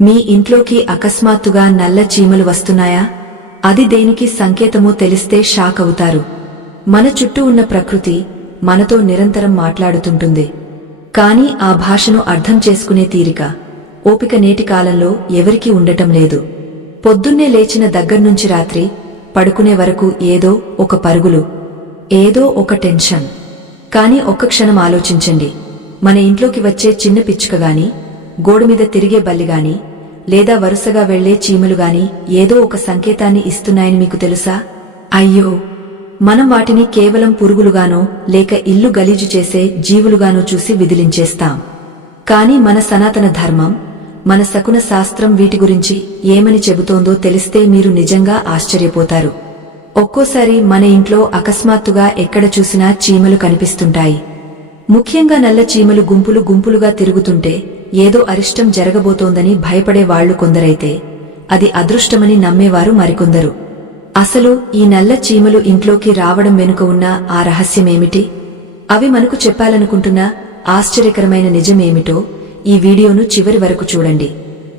మీ ఇంట్లోకి అకస్మాత్తుగా నల్ల చీమలు వస్తున్నాయా? అది దేనికి సంకేతమో తెలిస్తే షాక్ అవుతారు. మన చుట్టూ ఉన్న ప్రకృతి మనతో నిరంతరం మాట్లాడుతుంటుంది. కాని ఆ భాషను అర్థం చేసుకునే తీరిక, ఓపిక నేటి కాలంలో ఎవరికీ ఉండటం లేదు. పొద్దున్నే లేచిన దగ్గర్నుంచి రాత్రి పడుకునే వరకు ఏదో ఒక పరుగులు, ఏదో ఒక టెన్షన్. కాని ఒక్క క్షణం ఆలోచించండి. మన ఇంట్లోకి వచ్చే చిన్న పిచ్చుకగాని, గోడుమీద తిరిగే బల్లిగాని, లేదా వరుసగా వెళ్లే చీమలుగాని ఏదో ఒక సంకేతాన్ని ఇస్తున్నాయని మీకు తెలుసా? అయ్యో, మనం వాటిని కేవలం పురుగులుగానో లేక ఇల్లు గలీజు చేసే జీవులుగానో చూసి విదిలించేస్తాం. కాని మన సనాతన ధర్మం, మన శకున శాస్త్రం వీటి గురించి ఏమని చెబుతోందో తెలిస్తే మీరు నిజంగా ఆశ్చర్యపోతారు. ఒక్కోసారి మన ఇంట్లో అకస్మాత్తుగా ఎక్కడ చూసినా చీమలు కనిపిస్తుంటాయి. ముఖ్యంగా నల్ల చీమలు గుంపులు గుంపులుగా తిరుగుతుంటే ఏదో అరిష్టం జరగబోతోందని భయపడే వాళ్లు కొందరైతే, అది అదృష్టమని నమ్మేవారు మరికొందరు. అసలు ఈ నల్ల చీమలు ఇంట్లోకి రావడం వెనుక ఉన్న ఆ రహస్యమేమిటి? అవి మనకు చెప్పాలనుకుంటున్న ఆశ్చర్యకరమైన నిజమేమిటో ఈ వీడియోను చివరి వరకు చూడండి.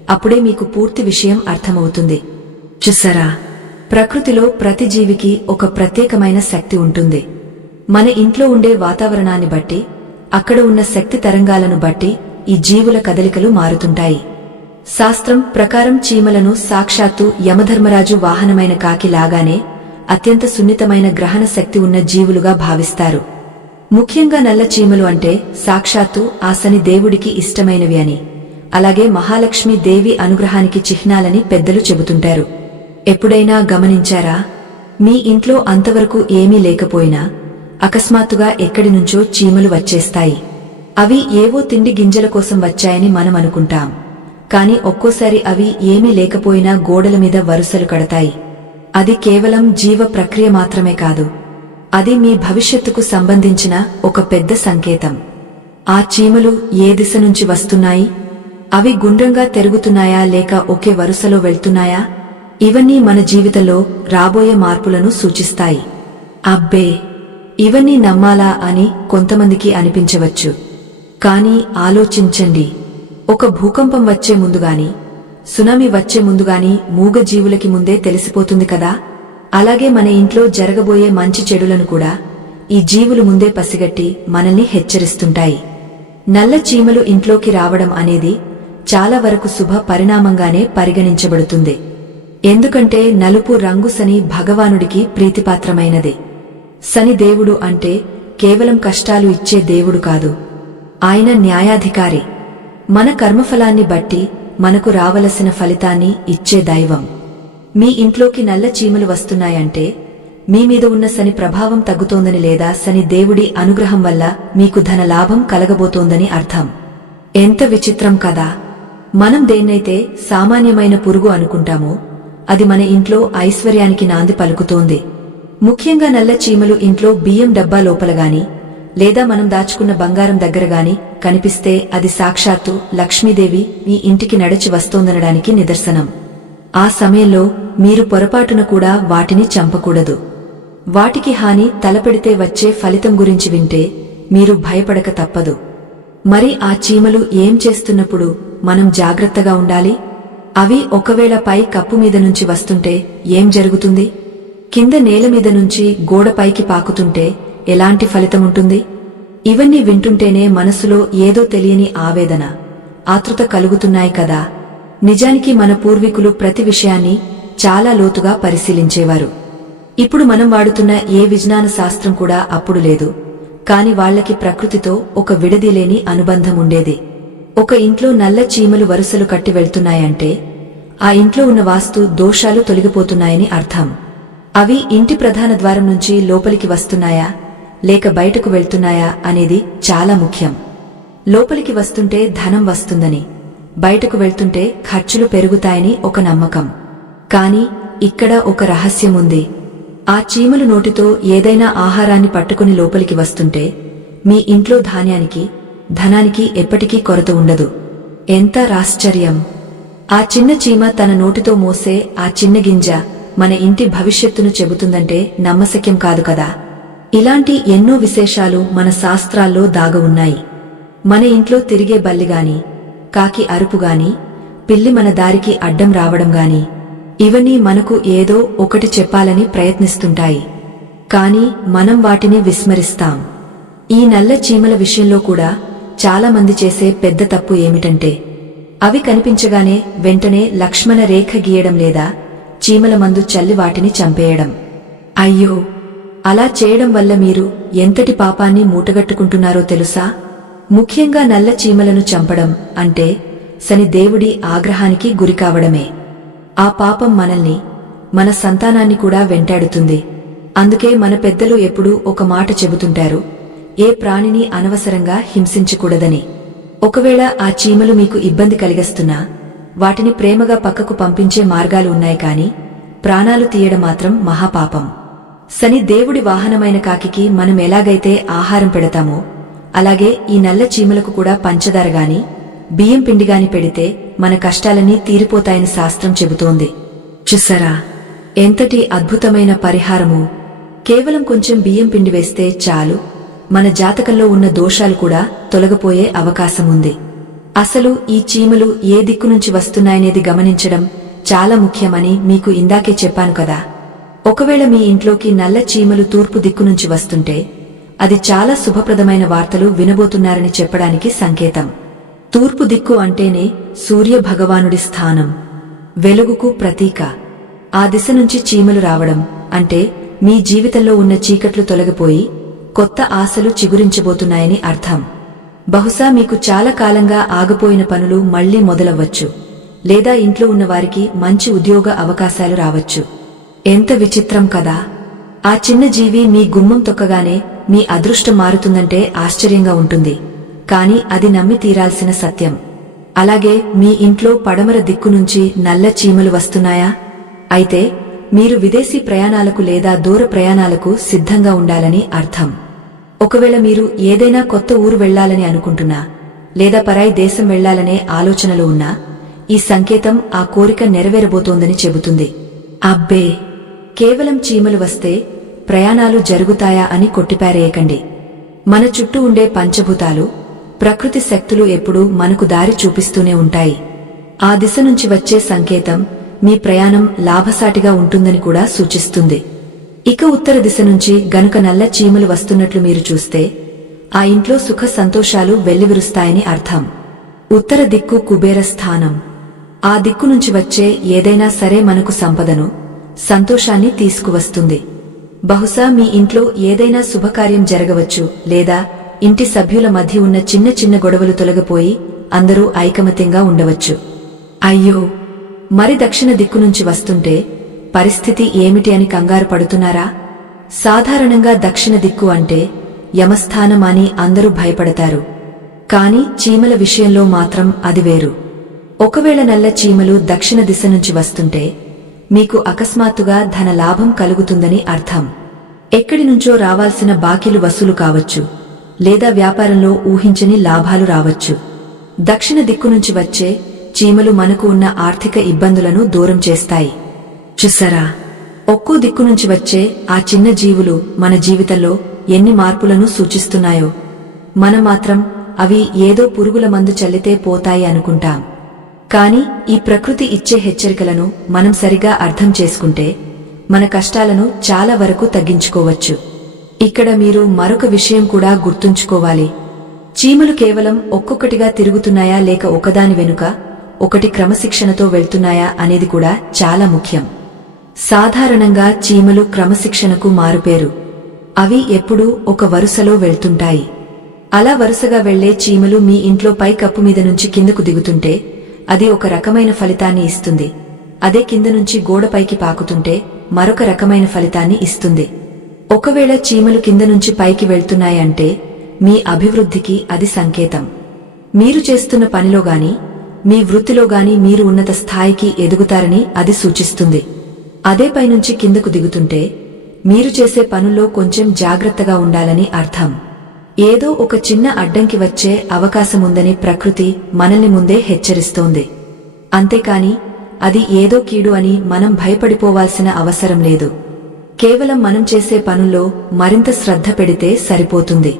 అప్పుడే మీకు పూర్తి విషయం అర్థమవుతుంది. చూసారా, ప్రకృతిలో ప్రతి జీవికి ఒక ప్రత్యేకమైన శక్తి ఉంటుంది. మన ఇంట్లో ఉండే వాతావరణాన్ని బట్టి, అక్కడ ఉన్న శక్తి తరంగాలను బట్టి ఈ జీవుల కదలికలు మారుతుంటాయి. శాస్త్రం ప్రకారం చీమలను సాక్షాత్తు యమధర్మరాజు వాహనమైన కాకి లాగానే అత్యంత సున్నితమైన గ్రహణ శక్తి ఉన్న జీవులుగా భావిస్తారు. ముఖ్యంగా నల్ల చీమలు అంటే సాక్షాత్తు ఆ శని దేవుడికి ఇష్టమైనవి అని, అలాగే మహాలక్ష్మి దేవి అనుగ్రహానికి చిహ్నాలని పెద్దలు చెబుతుంటారు. ఎప్పుడైనా గమనించారా? మీ ఇంట్లో అంతవరకు ఏమీ లేకపోయినా అకస్మాత్తుగా ఎక్కడి నుంచో చీమలు వచ్చేస్తాయి. అవి ఏవో తిండి గింజల కోసం వచ్చాయని మనం అనుకుంటాం. కాని ఒక్కోసారి అవి ఏమీ లేకపోయినా గోడల మీద వరుసలు కడతాయి. అది కేవలం జీవ ప్రక్రియ మాత్రమే కాదు, అది మీ భవిష్యత్తుకు సంబంధించిన ఒక పెద్ద సంకేతం. ఆ చీమలు ఏ దిశ నుంచి వస్తున్నాయి? అవి గుండ్రంగా తిరుగుతున్నాయా లేక ఒకే వరుసలో వెళ్తున్నాయా? ఇవన్నీ మన జీవితంలో రాబోయే మార్పులను సూచిస్తాయి. అబ్బే, ఇవన్నీ నమ్మాలా అని కొంతమందికి అనిపించవచ్చు. కాని ఆలోచించండి. ఒక భూకంపం వచ్చే ముందుగాని, సునామీ వచ్చే ముందుగాని మూగజీవులకి ముందే తెలిసిపోతుంది కదా. అలాగే మన ఇంట్లో జరగబోయే మంచి చెడులను కూడా ఈ జీవులు ముందే పసిగట్టి మనల్ని హెచ్చరిస్తుంటాయి. నల్ల చీమలు ఇంట్లోకి రావడం అనేది చాలా వరకు శుభ పరిణామంగానే పరిగణించబడుతుంది. ఎందుకంటే నలుపు రంగు శని భగవానుడికి ప్రీతిపాత్రమైనది. శని దేవుడు అంటే కేవలం కష్టాలు ఇచ్చే దేవుడు కాదు, ఆయన న్యాయాధికారి. మన కర్మఫలాన్ని బట్టి మనకు రావలసిన ఫలితాన్ని ఇచ్చే దైవం. మీ ఇంట్లోకి నల్ల చీమలు వస్తున్నాయంటే మీ మీద ఉన్న శని ప్రభావం తగ్గుతోందని లేదా శని దేవుడి అనుగ్రహం వల్ల మీకు ధన లాభం కలగబోతోందని అర్థం. ఎంత విచిత్రం కదా! మనం దేన్నైతే సామాన్యమైన పురుగు అనుకుంటామో అది మన ఇంట్లో ఐశ్వర్యానికి నాంది పలుకుతోంది. ముఖ్యంగా నల్ల చీమలు ఇంట్లో బియ్యం డబ్బా లోపలగాని లేదా మనం దాచుకున్న బంగారం దగ్గరగాని కనిపిస్తే అది సాక్షాత్తు లక్ష్మీదేవి మీ ఇంటికి నడిచి వస్తోందనడానికి నిదర్శనం. ఆ సమయంలో మీరు పొరపాటున కూడా వాటిని చంపకూడదు. వాటికి హాని తలపెడితే వచ్చే ఫలితం గురించి వింటే మీరు భయపడక తప్పదు. మరి ఆ చీమలు ఏం చేస్తున్నప్పుడు మనం జాగ్రత్తగా ఉండాలి. అవి ఒకవేళ పై కప్పు మీద నుంచి వస్తుంటే ఏం జరుగుతుంది? కింద నేల మీద నుంచి గోడపైకి పాకుతుంటే ఎలాంటి ఫలితముంటుంది? ఇవన్నీ వింటుంటేనే మనసులో ఏదో తెలియని ఆవేదన, ఆతృత కలుగుతున్నాయి కదా. నిజానికి మన పూర్వీకులు ప్రతి విషయాన్ని చాలా లోతుగా పరిశీలించేవారు. ఇప్పుడు మనం వాడుతున్న ఏ విజ్ఞాన శాస్త్రం కూడా అప్పుడు లేదు. కాని వాళ్లకి ప్రకృతితో ఒక విడదీలేని అనుబంధం ఉండేది. ఒక ఇంట్లో నల్ల చీమలు వరుసలు కట్టి వెళ్తున్నాయంటే ఆ ఇంట్లో ఉన్న వాస్తు దోషాలు తొలగిపోతున్నాయని అర్థం. అవి ఇంటి ప్రధాన ద్వారం నుంచి లోపలికి వస్తున్నాయా లేక బయటకు వెళ్తున్నాయా అనేది చాలా ముఖ్యం. లోపలికి వస్తుంటే ధనం వస్తుందని, బయటకు వెళ్తుంటే ఖర్చులు పెరుగుతాయని ఒక నమ్మకం. కాని ఇక్కడ ఒక రహస్యముంది. ఆ చీమలు నోటితో ఏదైనా ఆహారాన్ని పట్టుకుని లోపలికి వస్తుంటే మీ ఇంట్లో ధాన్యానికి, ధనానికి ఎప్పటికీ కొరత ఉండదు. ఎంత ఆశ్చర్యం! ఆ చిన్న చీమ తన నోటితో మోసే ఆ చిన్న గింజ మన ఇంటి భవిష్యత్తును చెబుతుందంటే నమ్మశక్యం కాదు కదా. ఇలాంటి ఎన్నో విశేషాలు మన శాస్త్రాల్లో దాగ ఉన్నాయి. మన ఇంట్లో తిరిగే బల్లిగాని, కాకి అరుపుగాని, పిల్లి మన దారికి అడ్డం రావడం గాని ఇవన్నీ మనకు ఏదో ఒకటి చెప్పాలని ప్రయత్నిస్తుంటాయి. కాని మనం వాటిని విస్మరిస్తాం. ఈ నల్ల చీమల విషయంలో కూడా చాలా మంది చేసే పెద్ద తప్పు ఏమిటంటే అవి కనిపించగానే వెంటనే లక్ష్మణ రేఖ గీయడం లేదా చీమల మందు చల్లి వాటిని చంపేయడం. అయ్యో, అలా చేయడం వల్ల మీరు ఎంతటి పాపాన్ని మూటగట్టుకుంటున్నారో తెలుసా? ముఖ్యంగా నల్ల చీమలను చంపడం అంటే శని దేవుడి ఆగ్రహానికి గురికావడమే. ఆ పాపం మనల్ని, మన సంతానాన్ని కూడా వెంటాడుతుంది. అందుకే మన పెద్దలు ఎప్పుడూ ఒక మాట చెబుతుంటారు, ఏ ప్రాణిని అనవసరంగా హింసించకూడదని. ఒకవేళ ఆ చీమలు మీకు ఇబ్బంది కలిగిస్తున్నా వాటిని ప్రేమగా పక్కకు పంపించే మార్గాలు ఉన్నాయి కాని ప్రాణాలు తీయడం మాత్రం మహాపాపం. శని దేవుడి వాహనమైన కాకికి మనం ఎలాగైతే ఆహారం పెడతామో అలాగే ఈ నల్ల చీమలకు కూడా పంచదార గాని బియ్యం పిండిగాని పెడితే మన కష్టాలన్నీ తీరిపోతాయని శాస్త్రం చెబుతోంది. చూసారా ఎంతటి అద్భుతమైన పరిహారము! కేవలం కొంచెం బియ్యం పిండి వేస్తే చాలు, మన జాతకంలో ఉన్న దోషాలు కూడా తొలగిపోయే అవకాశముంది. అసలు ఈ చీమలు ఏ దిక్కు నుంచి వస్తున్నాయనేది గమనించడం చాలా ముఖ్యమని మీకు ఇందాకే చెప్పాను కదా. ఒకవేళ మీ ఇంట్లోకి నల్ల చీమలు తూర్పు దిక్కు నుంచి వస్తుంటే అది చాలా శుభప్రదమైన వార్తలు వినబోతున్నారని చెప్పడానికి సంకేతం. తూర్పు దిక్కు అంటేనే సూర్య భగవానుడి స్థానం, వెలుగుకు ప్రతీక. ఆ దిశ నుంచి చీమలు రావడం అంటే మీ జీవితంలో ఉన్న చీకట్లు తొలగిపోయి కొత్త ఆశలు చిగురించబోతున్నాయని అర్థం. బహుశా మీకు చాలా కాలంగా ఆగిపోయిన పనులు మళ్లీ మొదలవ్వచ్చు, లేదా ఇంట్లో ఉన్న వారికి మంచి ఉద్యోగ అవకాశాలు రావచ్చు. ఎంత విచిత్రం కదా! ఆ చిన్న జీవి మీ గుమ్మం తొక్కగానే మీ అదృష్టం మారుతుందంటే ఆశ్చర్యంగా ఉంటుంది, కాని అది నమ్మి తీరాల్సిన సత్యం. అలాగే మీ ఇంట్లో పడమర దిక్కు నుంచి నల్ల చీమలు వస్తున్నాయా? అయితే మీరు విదేశీ ప్రయాణాలకు లేదా దూర ప్రయాణాలకు సిద్ధంగా ఉండాలని అర్థం. ఒకవేళ మీరు ఏదైనా కొత్త ఊరు వెళ్లాలని అనుకుంటున్నా లేదా పరాయి దేశం వెళ్లాలనే ఆలోచనలో ఉన్నా ఈ సంకేతం ఆ కోరిక నెరవేరబోతోందని చెబుతుంది. అబ్బే, కేవలం చీమలు వస్తే ప్రయాణాలు జరుగుతాయా అని కొట్టిపారేయకండి. మన చుట్టూ ఉండే పంచభూతాలు, ప్రకృతి శక్తులు ఎప్పుడూ మనకు దారి చూపిస్తూనే ఉంటాయి. ఆ దిశ నుంచి వచ్చే సంకేతం మీ ప్రయాణం లాభసాటిగా ఉంటుందని కూడా సూచిస్తుంది. ఇక ఉత్తర దిశ నుంచి గనుక నల్ల చీమలు వస్తున్నట్లు మీరు చూస్తే ఆ ఇంట్లో సుఖ సంతోషాలు వెల్లివిరుస్తాయని అర్థం. ఉత్తర దిక్కు కుబేర స్థానం. ఆ దిక్కు నుంచి వచ్చే ఏదైనా సరే మనకు సంపదను, సంతోషాన్ని తీసుకువస్తుంది. బహుశా మీ ఇంట్లో ఏదైనా శుభకార్యం జరగవచ్చు, లేదా ఇంటి సభ్యుల మధ్య ఉన్న చిన్న చిన్న గొడవలు తొలగిపోయి అందరూ ఐకమత్యంగా ఉండవచ్చు. అయ్యో, మరి దక్షిణ దిక్కు నుంచి వస్తుంటే పరిస్థితి ఏమిటి అని కంగారు పడుతున్నారా? సాధారణంగా దక్షిణ దిక్కు అంటే యమస్థానం అని అందరూ భయపడతారు, కాని చీమల విషయంలో మాత్రం అది వేరు. ఒకవేళ నల్ల చీమలు దక్షిణ దిశ నుంచి వస్తుంటే మీకు అకస్మాత్తుగా ధన లాభం కలుగుతుందని అర్థం. ఎక్కడి నుంచో రావాల్సిన బాకీలు వసూలు కావచ్చు, లేదా వ్యాపారంలో ఊహించని లాభాలు రావచ్చు. దక్షిణ దిక్కు నుంచి వచ్చే చీమలు మనకు ఉన్న ఆర్థిక ఇబ్బందులను దూరం చేస్తాయి. చూసారా, ఒక్కో దిక్కు నుంచి వచ్చే ఆ చిన్న జీవులు మన జీవితంలో ఎన్ని మార్పులను సూచిస్తున్నాయో. మనం మాత్రం అవి ఏదో పురుగుల మందు చల్లితే పోతాయి అనుకుంటాం. కాని ఈ ప్రకృతి ఇచ్చే హెచ్చరికలను మనం సరిగా అర్థం చేసుకుంటే మన కష్టాలను చాలా వరకు తగ్గించుకోవచ్చు. ఇక్కడ మీరు మరొక విషయం కూడా గుర్తుంచుకోవాలి. చీమలు కేవలం ఒక్కొక్కటిగా తిరుగుతున్నాయా లేక ఒకదాని వెనుక ఒకటి క్రమశిక్షణతో వెళ్తున్నాయా అనేది కూడా చాలా ముఖ్యం. సాధారణంగా చీమలు క్రమశిక్షణకు మారుపేరు. అవి ఎప్పుడూ ఒక వరుసలో వెళ్తుంటాయి. అలా వరుసగా వెళ్లే చీమలు మీ ఇంట్లో పై కప్పు మీద నుంచి కిందకు దిగుతుంటే అది ఒక రకమైన ఫలితాన్ని ఇస్తుంది. అదే కింద నుంచి గోడపైకి పాకుతుంటే మరొక రకమైన ఫలితాన్ని ఇస్తుంది. ఒకవేళ చీమలు కింద నుంచి పైకి వెళ్తున్నాయంటే మీ అభివృద్ధికి అది సంకేతం. మీరు చేస్తున్న పనిలో గాని మీ వృత్తిలో గాని మీరు ఉన్నత స్థాయికి ఎదుగుతారని అది సూచిస్తుంది. అదే పైనుంచి కిందకు దిగుతుంటే మీరు చేసే పనుల్లో కొంచెం జాగ్రత్తగా ఉండాలని అర్థం. ఏదో ఒక చిన్న అడ్డంకి వచ్చే అవకాశముందని ప్రకృతి మనల్ని ముందే హెచ్చరిస్తోంది. అంతేకాని అది ఏదో కీడు అని మనం భయపడిపోవాల్సిన అవసరం లేదు. కేవలం మనం చేసే పనుల్లో మరింత శ్రద్ధ పెడితే సరిపోతుంది.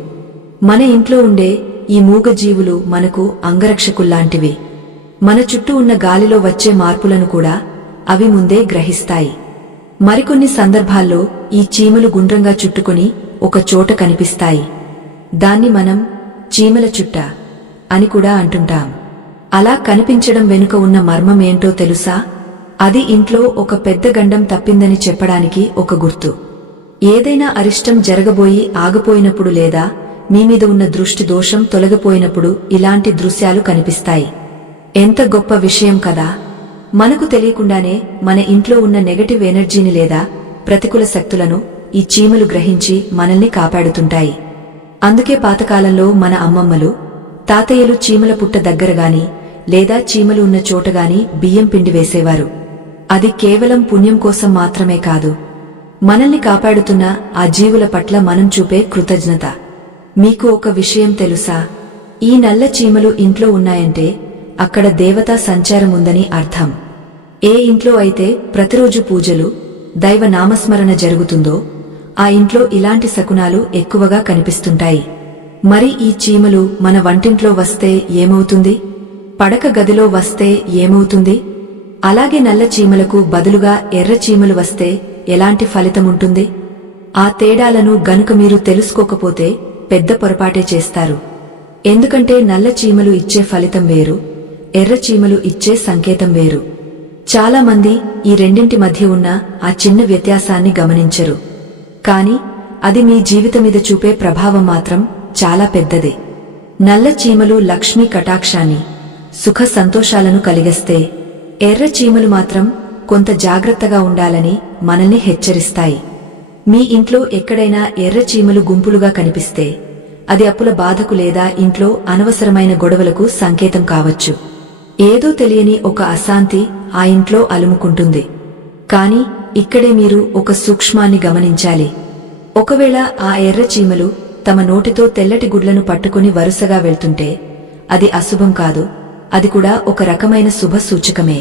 మన ఇంట్లో ఉండే ఈ మూగజీవులు మనకు అంగరక్షకుల్లాంటివి. మన చుట్టూ ఉన్న గాలిలో వచ్చే మార్పులను కూడా అవి ముందే గ్రహిస్తాయి. మరికొన్ని సందర్భాల్లో ఈ చీమలు గుండ్రంగా చుట్టుకొని ఒక చోట కనిపిస్తాయి. దాన్ని మనం చీమల చుట్ట అని కూడా అంటుంటాం. అలా కనిపించడం వెనుక ఉన్న మర్మం ఏంటో తెలుసా? అది ఇంట్లో ఒక పెద్ద గండం తప్పిందని చెప్పడానికి ఒక గుర్తు. ఏదైనా అరిష్టం జరగబోయి ఆగిపోయినప్పుడు లేదా మీమీద ఉన్న దృష్టి దోషం తొలగిపోయినప్పుడు ఇలాంటి దృశ్యాలు కనిపిస్తాయి. ఎంత గొప్ప విషయం కదా! మనకు తెలియకుండానే మన ఇంట్లో ఉన్న నెగటివ్ ఎనర్జీని లేదా ప్రతికూల శక్తులను ఈ చీమలు గ్రహించి మనల్ని కాపాడుతుంటాయి. అందుకే పాతకాలంలో మన అమ్మమ్మలు, తాతయ్యలు చీమల పుట్ట దగ్గరగాని లేదా చీమలు ఉన్న చోటగాని బియ్యం పిండి వేసేవారు. అది కేవలం పుణ్యం కోసం మాత్రమే కాదు, మనల్ని కాపాడుతున్న ఆ జీవుల పట్ల మనం చూపే కృతజ్ఞత. మీకు ఒక విషయం తెలుసా? ఈ నల్ల చీమలు ఇంట్లో ఉన్నాయంటే అక్కడ దేవతా సంచారం ఉందని అర్థం. ఏ ఇంట్లో అయితే ప్రతిరోజు పూజలు, దైవ నామస్మరణ జరుగుతుందో ఆ ఇంట్లో ఇలాంటి శకునాలు ఎక్కువగా కనిపిస్తుంటాయి. మరి ఈ చీమలు మన వంటింట్లో వస్తే ఏమవుతుంది? పడక గదిలో వస్తే ఏమవుతుంది? అలాగే నల్ల చీమలకు బదులుగా ఎర్ర చీమలు వస్తే ఎలాంటి ఫలితముంటుంది? ఆ తేడాలను గనుక మీరు తెలుసుకోకపోతే పెద్ద పొరపాటే చేస్తారు. ఎందుకంటే నల్ల చీమలు ఇచ్చే ఫలితం వేరు, ఎర్ర చీమలు ఇచ్చే సంకేతం వేరు. చాలా మంది ఈ రెండింటి మధ్య ఉన్న ఆ చిన్న వ్యత్యాసాన్ని గమనించరు. కాని అది మీ జీవితమీద చూపే ప్రభావం మాత్రం చాలా పెద్దదే. నల్ల చీమలు లక్ష్మీ కటాక్షాన్ని, సుఖ సంతోషాలను కలిగిస్తే, ఎర్ర చీమలు మాత్రం కొంత జాగ్రత్తగా ఉండాలని మనల్ని హెచ్చరిస్తాయి. మీ ఇంట్లో ఎక్కడైనా ఎర్ర చీమలు గుంపులుగా కనిపిస్తే అది అప్పుల బాధకు లేదా ఇంట్లో అనవసరమైన గొడవలకు సంకేతం కావచ్చు. ఏదో తెలియని ఒక అశాంతి ఆ ఇంట్లో అలుముకుంటుంది. కాని ఇక్కడే మీరు ఒక సూక్ష్మాన్ని గమనించాలి. ఒకవేళ ఆ ఎర్ర చీమలు తమ నోటితో తెల్లటి గుడ్లను పట్టుకుని వరుసగా వెళ్తుంటే అది అశుభం కాదు, అది కూడా ఒక రకమైన శుభ సూచకమే.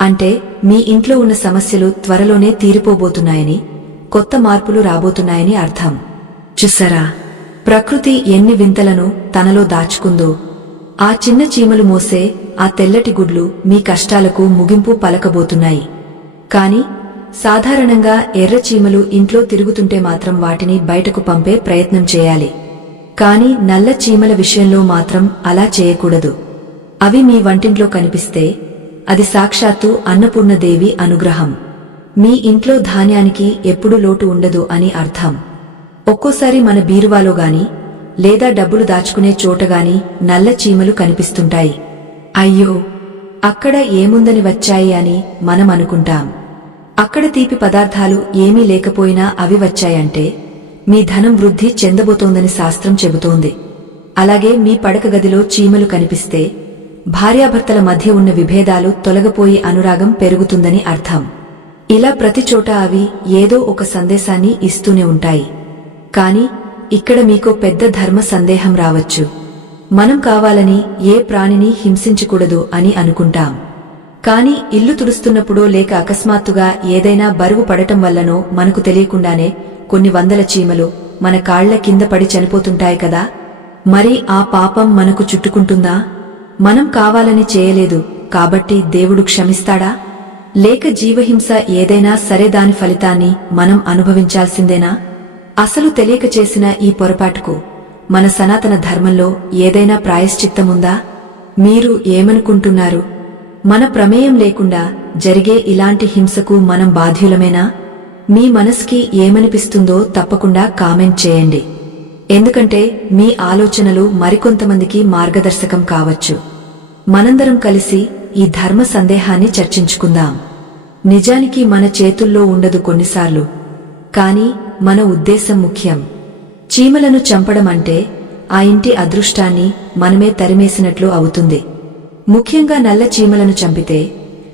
అంటే మీ ఇంట్లో ఉన్న సమస్యలు త్వరలోనే తీరిపోబోతున్నాయని, కొత్త మార్పులు రాబోతున్నాయని అర్థం. చూసారా, ప్రకృతి ఎన్ని వింతలను తనలో దాచుకుందో! ఆ చిన్న చీమలు మోసే ఆ తెల్లటి గుడ్లు మీ కష్టాలకు ముగింపు పలకబోతున్నాయి. కాని సాధారణంగా ఎర్ర చీమలు ఇంట్లో తిరుగుతుంటే మాత్రం వాటిని బయటకు పంపే ప్రయత్నం చేయాలి. కాని నల్ల చీమల విషయంలో మాత్రం అలా చేయకూడదు. అవి మీ వంటింట్లో కనిపిస్తే అది సాక్షాత్తు అన్నపూర్ణదేవి అనుగ్రహం. మీ ఇంట్లో ధాన్యానికి ఎప్పుడూ లోటు ఉండదు అని అర్థం. ఒక్కోసారి మన బీరువాలో గాని లేదా డబ్బులు దాచుకునే చోటగాని నల్ల చీమలు కనిపిస్తుంటాయి. అయ్యో, అక్కడ ఏముందని వచ్చాయి అని మనం అనుకుంటాం. అక్కడ తీపి పదార్థాలు ఏమీ లేకపోయినా అవి వచ్చాయంటే మీ ధనం వృద్ధి చెందబోతోందని శాస్త్రం చెబుతోంది. అలాగే మీ పడక గదిలో చీమలు కనిపిస్తే భార్యాభర్తల మధ్య ఉన్న విభేదాలు తొలగిపోయి అనురాగం పెరుగుతుందని అర్థం. ఇలా ప్రతి చోట అవి ఏదో ఒక సందేశాన్ని ఇస్తూనే ఉంటాయి. కాని ఇక్కడ మీకో పెద్ద ధర్మ సందేహం రావచ్చు. మనం కావాలని ఏ ప్రాణిని హింసించకూడదు అని అనుకుంటాం. కాని ఇల్లు తుడుస్తున్నప్పుడో లేక అకస్మాత్తుగా ఏదైనా బరువు పడటం వల్లనో మనకు తెలియకుండానే కొన్ని వందల చీమలు మన కాళ్ల కింద పడి చనిపోతుంటాయి కదా. మరి ఆ పాపం మనకు చుట్టుకుంటుందా? మనం కావాలని చేయలేదు కాబట్టి దేవుడు క్షమిస్తాడా? లేక జీవహింస ఏదైనా సరే దాని ఫలితాన్ని మనం అనుభవించాల్సిందేనా? అసలు తెలియక చేసిన ఈ పొరపాటుకు మన సనాతన ధర్మంలో ఏదైనా ప్రాయశ్చిత్తముందా? మీరు ఏమనుకుంటున్నారు? మన ప్రమేయం లేకుండా జరిగే ఇలాంటి హింసకు మనం బాధ్యులమేనా? మీ మనసుకి ఏమనిపిస్తుందో తప్పకుండా కామెంట్ చేయండి. ఎందుకంటే మీ ఆలోచనలు మరికొంతమందికి మార్గదర్శకం కావచ్చు. మనందరం కలిసి ఈ ధర్మ సందేహాన్ని చర్చించుకుందాం. నిజానికి మన చేతుల్లో ఉండదు కొన్నిసార్లు, కాని మన ఉద్దేశం ముఖ్యం. చీమలను చంపడం అంటే ఆ ఇంటి అదృష్టాన్ని మనమే తరిమేసినట్లు అవుతుంది. ముఖ్యంగా నల్ల చీమలను చంపితే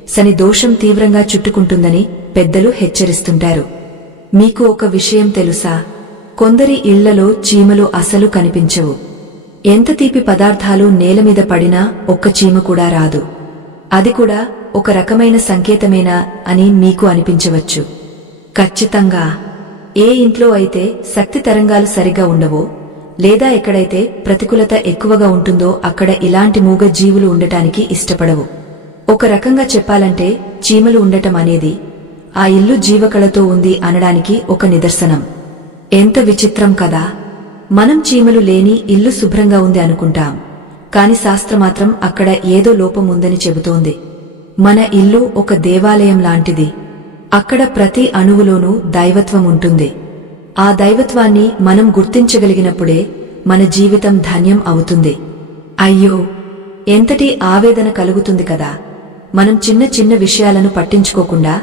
శని దోషం తీవ్రంగా చుట్టుకుంటుందని పెద్దలు హెచ్చరిస్తుంటారు. మీకు ఒక విషయం తెలుసా? కొందరి ఇళ్లలో చీమలు అసలు కనిపించవు. ఎంత తీపి పదార్థాలు నేలమీద పడినా ఒక్క చీమ కూడా రాదు. అది కూడా ఒక రకమైన సంకేతమేనా అని మీకు అనిపించవచ్చు. ఖచ్చితంగా. ఏ ఇంట్లో అయితే శక్తి తరంగాలు సరిగా ఉండవో లేదా ఎక్కడైతే ప్రతికూలత ఎక్కువగా ఉంటుందో అక్కడ ఇలాంటి మూగ జీవులు ఉండటానికి ఇష్టపడవు. ఒక రకంగా చెప్పాలంటే చీమలు ఉండటం అనేది ఆ ఇల్లు జీవకళతో ఉంది అనడానికి ఒక నిదర్శనం. ఎంత విచిత్రం కదా. మనం చీమలు లేని ఇల్లు శుభ్రంగా ఉంది అనుకుంటాం, కాని శాస్త్రమాత్రం అక్కడ ఏదో లోపం ఉందని చెబుతోంది. మన ఇల్లు ఒక దేవాలయం లాంటిది. అక్కడ ప్రతి అణువులోనూ దైవత్వం ఉంటుంది. ఆ దైవత్వాన్ని మనం గుర్తించగలిగినప్పుడే మన జీవితం ధన్యం అవుతుంది. అయ్యో, ఎంతటి ఆవేదన కలుగుతుంది కదా. మనం చిన్న చిన్న విషయాలను పట్టించుకోకుండా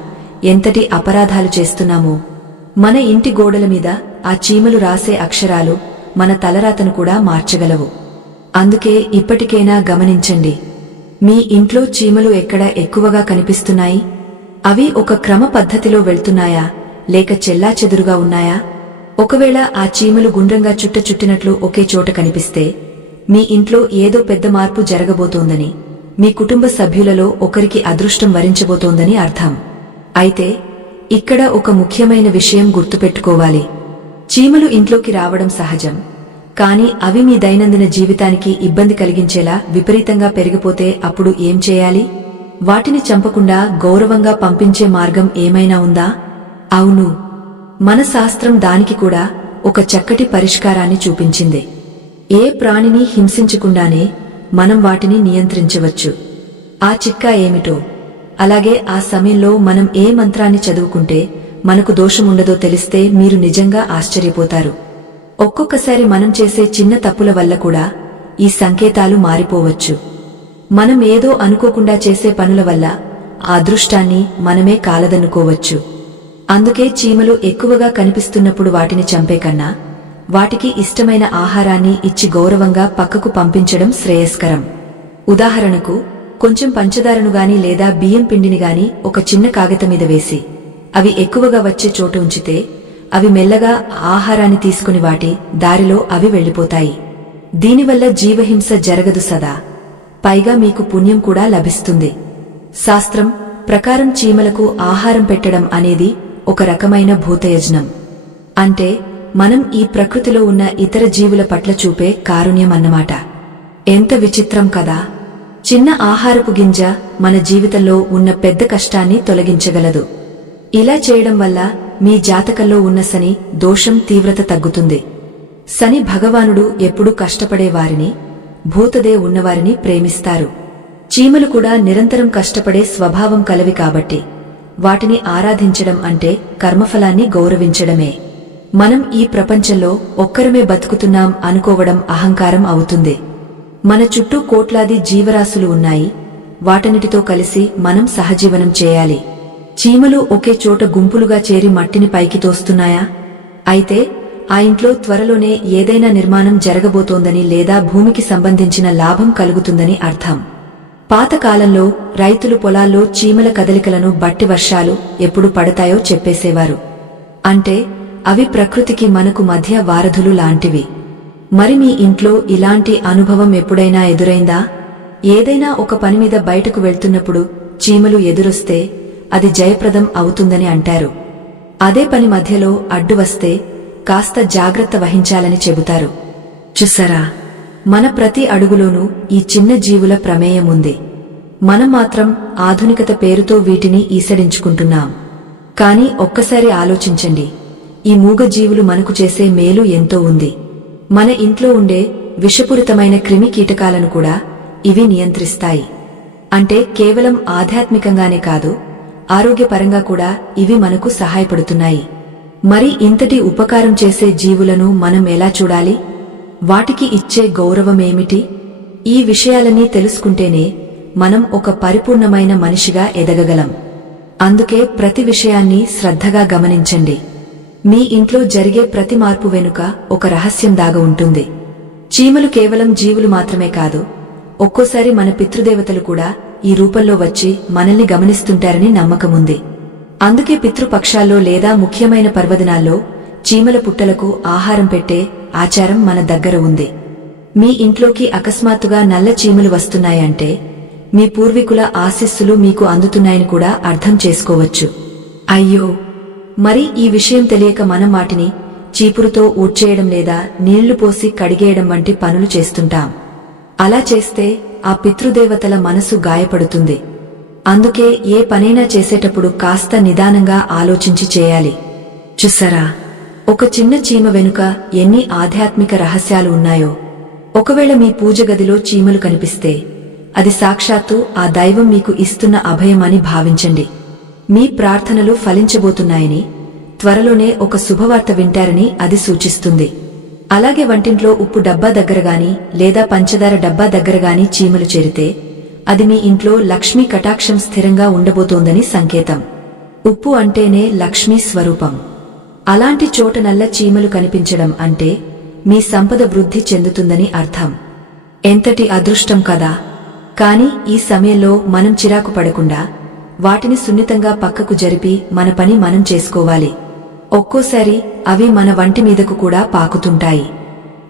ఎంతటి అపరాధాలు చేస్తున్నామో. మన ఇంటి గోడల మీద ఆ చీమలు రాసే అక్షరాలు మన తలరాతను కూడా మార్చగలవు. అందుకే ఇప్పటికైనా గమనించండి, మీ ఇంట్లో చీమలు ఎక్కడ ఎక్కువగా కనిపిస్తున్నాయి? అవి ఒక క్రమ పద్ధతిలో వెళ్తున్నాయా, లేక చెల్లాచెదురుగా ఉన్నాయా? ఒకవేళ ఆ చీమలు గుండ్రంగా చుట్టినట్లు ఒకే చోట కనిపిస్తే మీ ఇంట్లో ఏదో పెద్ద మార్పు జరగబోతోందని, మీ కుటుంబ సభ్యులలో ఒకరికి అదృష్టం వరించబోతోందని అర్థం. అయితే ఇక్కడ ఒక ముఖ్యమైన విషయం గుర్తుపెట్టుకోవాలి. చీమలు ఇంట్లోకి రావడం సహజం, కాని అవి మీ దైనందిన జీవితానికి ఇబ్బంది కలిగించేలా విపరీతంగా పెరిగిపోతే అప్పుడు ఏం చేయాలి? వాటిని చంపకుండా గౌరవంగా పంపించే మార్గం ఏమైనా ఉందా? అవును, మన శాస్త్రం దానికి కూడా ఒక చక్కటి పరిష్కారాన్ని చూపించింది. ఏ ప్రాణిని హింసించకుండానే మనం వాటిని నియంత్రించవచ్చు. ఆ చిట్కా ఏమిటో, అలాగే ఆ సమయంలో మనం ఏ మంత్రాన్ని చదువుకుంటే మనకు దోషముండదో తెలిస్తే మీరు నిజంగా ఆశ్చర్యపోతారు. ఒక్కొక్కసారి మనం చేసే చిన్న తప్పుల వల్ల కూడా ఈ సంకేతాలు మారిపోవచ్చు. మనం ఏదో అనుకోకుండా చేసే పనుల వల్ల ఆ అదృష్టాన్ని మనమే కాలదన్నుకోవచ్చు. అందుకే చీమలు ఎక్కువగా కనిపిస్తున్నప్పుడు వాటిని చంపే కన్నా వాటికి ఇష్టమైన ఆహారాన్ని ఇచ్చి గౌరవంగా పక్కకు పంపించడం శ్రేయస్కరం. ఉదాహరణకు కొంచెం పంచదారను గాని లేదా బియ్యం పిండిని గాని ఒక చిన్న కాగితం మీద వేసి అవి ఎక్కువగా వచ్చే చోటు ఉంచితే అవి మెల్లగా ఆహారాన్ని తీసుకుని వాటి దారిలో అవి వెళ్లిపోతాయి. దీనివల్ల జీవహింస జరగదు సదా, పైగా మీకు పుణ్యం కూడా లభిస్తుంది. శాస్త్రం ప్రకారం చీమలకు ఆహారం పెట్టడం అనేది ఒక రకమైన భూతయజ్ఞం. అంటే మనం ఈ ప్రకృతిలో ఉన్న ఇతర జీవుల పట్ల చూపే కారుణ్యం అన్నమాట. ఎంత విచిత్రం కదా. చిన్న ఆహారపు గింజ మన జీవితంలో ఉన్న పెద్ద కష్టాన్ని తొలగించగలదు. ఇలా చేయడం వల్ల మీ జాతకంలో ఉన్న శని దోషం తీవ్రత తగ్గుతుంది. శని భగవానుడు ఎప్పుడూ కష్టపడే వారిని, భూతదే ఉన్నవారిని ప్రేమిస్తారు. చీమలు కూడా నిరంతరం కష్టపడే స్వభావం కలవి కాబట్టి వాటిని ఆరాధించడం అంటే కర్మఫలాన్ని గౌరవించడమే. మనం ఈ ప్రపంచంలో ఒక్కరమే బతుకుతున్నాం అనుకోవడం అహంకారం అవుతుంది. మన చుట్టూ కోట్లాది జీవరాశులు ఉన్నాయి. వాటన్నిటితో కలిసి మనం సహజీవనం చేయాలి. చీమలు ఒకే చోట గుంపులుగా చేరి మట్టిని పైకి తోస్తున్నాయా? అయితే ఆ ఇంట్లో త్వరలోనే ఏదైనా నిర్మాణం జరగబోతోందని లేదా భూమికి సంబంధించిన లాభం కలుగుతుందని అర్థం. పాతకాలంలో రైతులు పొలాల్లో చీమల కదలికలను బట్టి వర్షాలు ఎప్పుడు పడతాయో చెప్పేసేవారు. అంటే అవి ప్రకృతికి మనకు మధ్య వారధులు లాంటివి. మరి మీ ఇంట్లో ఇలాంటి అనుభవం ఎప్పుడైనా ఎదురైందా? ఏదైనా ఒక పనిమీద బయటకు వెళ్తున్నప్పుడు చీమలు ఎదురొస్తే అది జయప్రదం అవుతుందని అంటారు. అదే పని మధ్యలో అడ్డు వస్తే కాస్త జాగ్రత్త వహించాలని చెబుతారు. చూసారా, మన ప్రతి అడుగులోనూ ఈ చిన్న జీవుల ప్రమేయం ఉంది. మనం మాత్రం ఆధునికత పేరుతో వీటిని ఈసడించుకుంటున్నాం. కాని ఒక్కసారి ఆలోచించండి, ఈ మూగ జీవులు మనకు చేసే మేలు ఎంతో ఉంది. మన ఇంట్లో ఉండే విషపూరితమైన క్రిమి కీటకాలను కూడా ఇవి నియంత్రిస్తాయి. అంటే కేవలం ఆధ్యాత్మికంగానే కాదు, ఆరోగ్యపరంగా కూడా ఇవి మనకు సహాయపడుతున్నాయి. మరి ఇంతటి ఉపకారం చేసే జీవులను మనం ఎలా చూడాలి? వాటికి ఇచ్చే గౌరవమేమిటి? ఈ విషయాలన్నీ తెలుసుకుంటేనే మనం ఒక పరిపూర్ణమైన మనిషిగా ఎదగగలం. అందుకే ప్రతి విషయాన్ని శ్రద్ధగా గమనించండి. మీ ఇంట్లో జరిగే ప్రతి మార్పు వెనుక ఒక రహస్యం దాగి ఉంటుంది. చీమలు కేవలం జీవులు మాత్రమే కాదు, ఒక్కోసారి మన పితృదేవతలు కూడా ఈ రూపంలో వచ్చి మనల్ని గమనిస్తుంటారని నమ్మకముంది. అందుకే పితృపక్షాల్లో లేదా ముఖ్యమైన పర్వదినాల్లో చీమల పుట్టలకు ఆహారం పెట్టే ఆచారం మన దగ్గర ఉంది. మీ ఇంట్లోకి అకస్మాత్తుగా నల్ల చీమలు వస్తున్నాయంటే మీ పూర్వీకుల ఆశీస్సులు మీకు అందుతున్నాయని కూడా అర్థం చేసుకోవచ్చు. అయ్యో, మరి ఈ విషయం తెలియక మనం వాటిని చీపురుతో ఊడ్చేయడం లేదా నీళ్లు పోసి కడిగేయడం వంటి పనులు చేస్తుంటాం. అలా చేస్తే ఆ పితృదేవతల మనసు గాయపడుతుంది. అందుకే ఏ పనైనా చేసేటప్పుడు కాస్త నిదానంగా ఆలోచించి చేయాలి. చూసారా, ఒక చిన్న చీమ వెనుక ఎన్ని ఆధ్యాత్మిక రహస్యాలు ఉన్నాయో. ఒకవేళ మీ పూజ గదిలో చీమలు కనిపిస్తే అది సాక్షాత్తు ఆ దైవం మీకు ఇస్తున్న అభయమని భావించండి. మీ ప్రార్థనలు ఫలించబోతున్నాయని, త్వరలోనే ఒక శుభవార్త వింటారని అది సూచిస్తుంది. అలాగే వంటింట్లో ఉప్పు డబ్బా దగ్గరగాని లేదా పంచదార డబ్బా దగ్గరగాని చీమలు చేరితే అది మీ ఇంట్లో లక్ష్మీ కటాక్షం స్థిరంగా ఉండబోతోందని సంకేతం. ఉప్పు అంటేనే లక్ష్మీ స్వరూపం. అలాంటి చోట నల్ల చీమలు కనిపించడం అంటే మీ సంపద వృద్ధి చెందుతుందని అర్థం. ఎంతటి అదృష్టం కదా. కాని ఈ సమయంలో మనం చిరాకు పడకుండా వాటిని సున్నితంగా పక్కకు జరిపి మన పని మనం చేసుకోవాలి. ఒక్కోసారి అవి మన వంటి మీదకు కూడా పాకుతుంటాయి.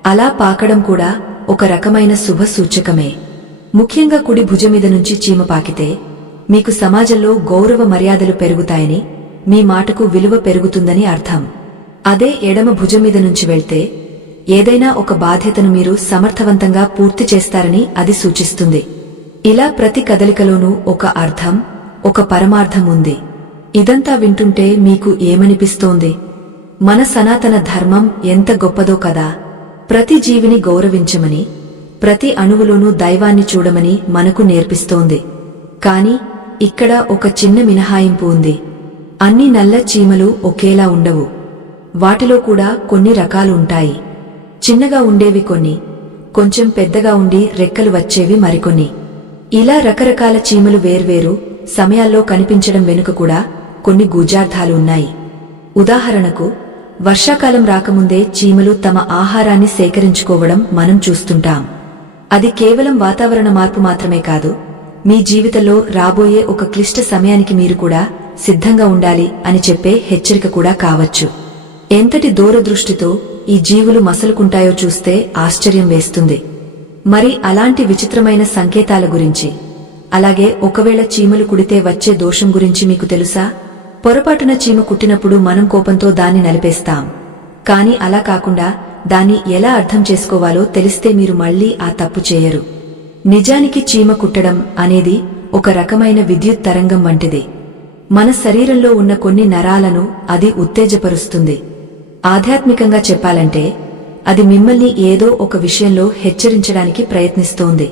అలా పాకడం కూడా ఒక రకమైన శుభ సూచకమే. ముఖ్యంగా కుడి భుజమీద నుంచి చీమ పాకితే మీకు సమాజంలో గౌరవ మర్యాదలు పెరుగుతాయని, మీ మాటకు విలువ పెరుగుతుందని అర్థం. అదే ఎడమ భుజమీద నుంచి వెళ్తే ఏదైనా ఒక బాధ్యతను మీరు సమర్థవంతంగా పూర్తి చేస్తారని అది సూచిస్తుంది. ఇలా ప్రతి కదలికలోనూ ఒక అర్థం, ఒక పరమార్థం ఉంది. ఇదంతా వింటుంటే మీకు ఏమనిపిస్తోంది? మన సనాతన ధర్మం ఎంత గొప్పదో కదా. ప్రతి జీవిని గౌరవించమని, ప్రతి అణువులోనూ దైవాన్ని చూడమని మనకు నేర్పిస్తోంది. కాని ఇక్కడ ఒక చిన్న మినహాయింపు ఉంది. అన్ని నల్ల చీమలు ఒకేలా ఉండవు. వాటిలో కూడా కొన్ని రకాలు ఉంటాయి. చిన్నగా ఉండేవి కొన్ని, కొంచెం పెద్దగా ఉండి రెక్కలు వచ్చేవి మరికొన్ని. ఇలా రకరకాల చీమలు వేర్వేరు సమయాల్లో కనిపించడం వెనుక కూడా కొన్ని గూఢార్థాలు ఉన్నాయి. ఉదాహరణకు, వర్షాకాలం రాకముందే చీమలు తమ ఆహారాన్ని సేకరించుకోవడం మనం చూస్తుంటాం. అది కేవలం వాతావరణ మార్పు మాత్రమే కాదు, మీ జీవితంలో రాబోయే ఒక క్లిష్ట సమయానికి మీరు కూడా సిద్ధంగా ఉండాలి అని చెప్పే హెచ్చరిక కూడా కావచ్చు. ఎంతటి దూరదృష్టితో ఈ జీవులు మసలుకుంటాయో చూస్తే ఆశ్చర్యం వేస్తుంది. మరి అలాంటి విచిత్రమైన సంకేతాల గురించి, అలాగే ఒకవేళ చీమలు కుడితే వచ్చే దోషం గురించి మీకు తెలుసా? పొరపాటున చీమ కుట్టినప్పుడు మనం కోపంతో దాన్ని నలిపేస్తాం. కాని అలా కాకుండా దాన్ని ఎలా అర్థం చేసుకోవాలో తెలిస్తే మీరు మళ్లీ ఆ తప్పు చేయరు. నిజానికి చీమ కుట్టడం అనేది ఒక రకమైన విద్యుత్ తరంగం వంటిది. మన శరీరంలో ఉన్న కొన్ని నరాలను అది ఉత్తేజపరుస్తుంది. ఆధ్యాత్మికంగా చెప్పాలంటే అది మిమ్మల్ని ఏదో ఒక విషయంలో హెచ్చరించడానికి ప్రయత్నిస్తోంది.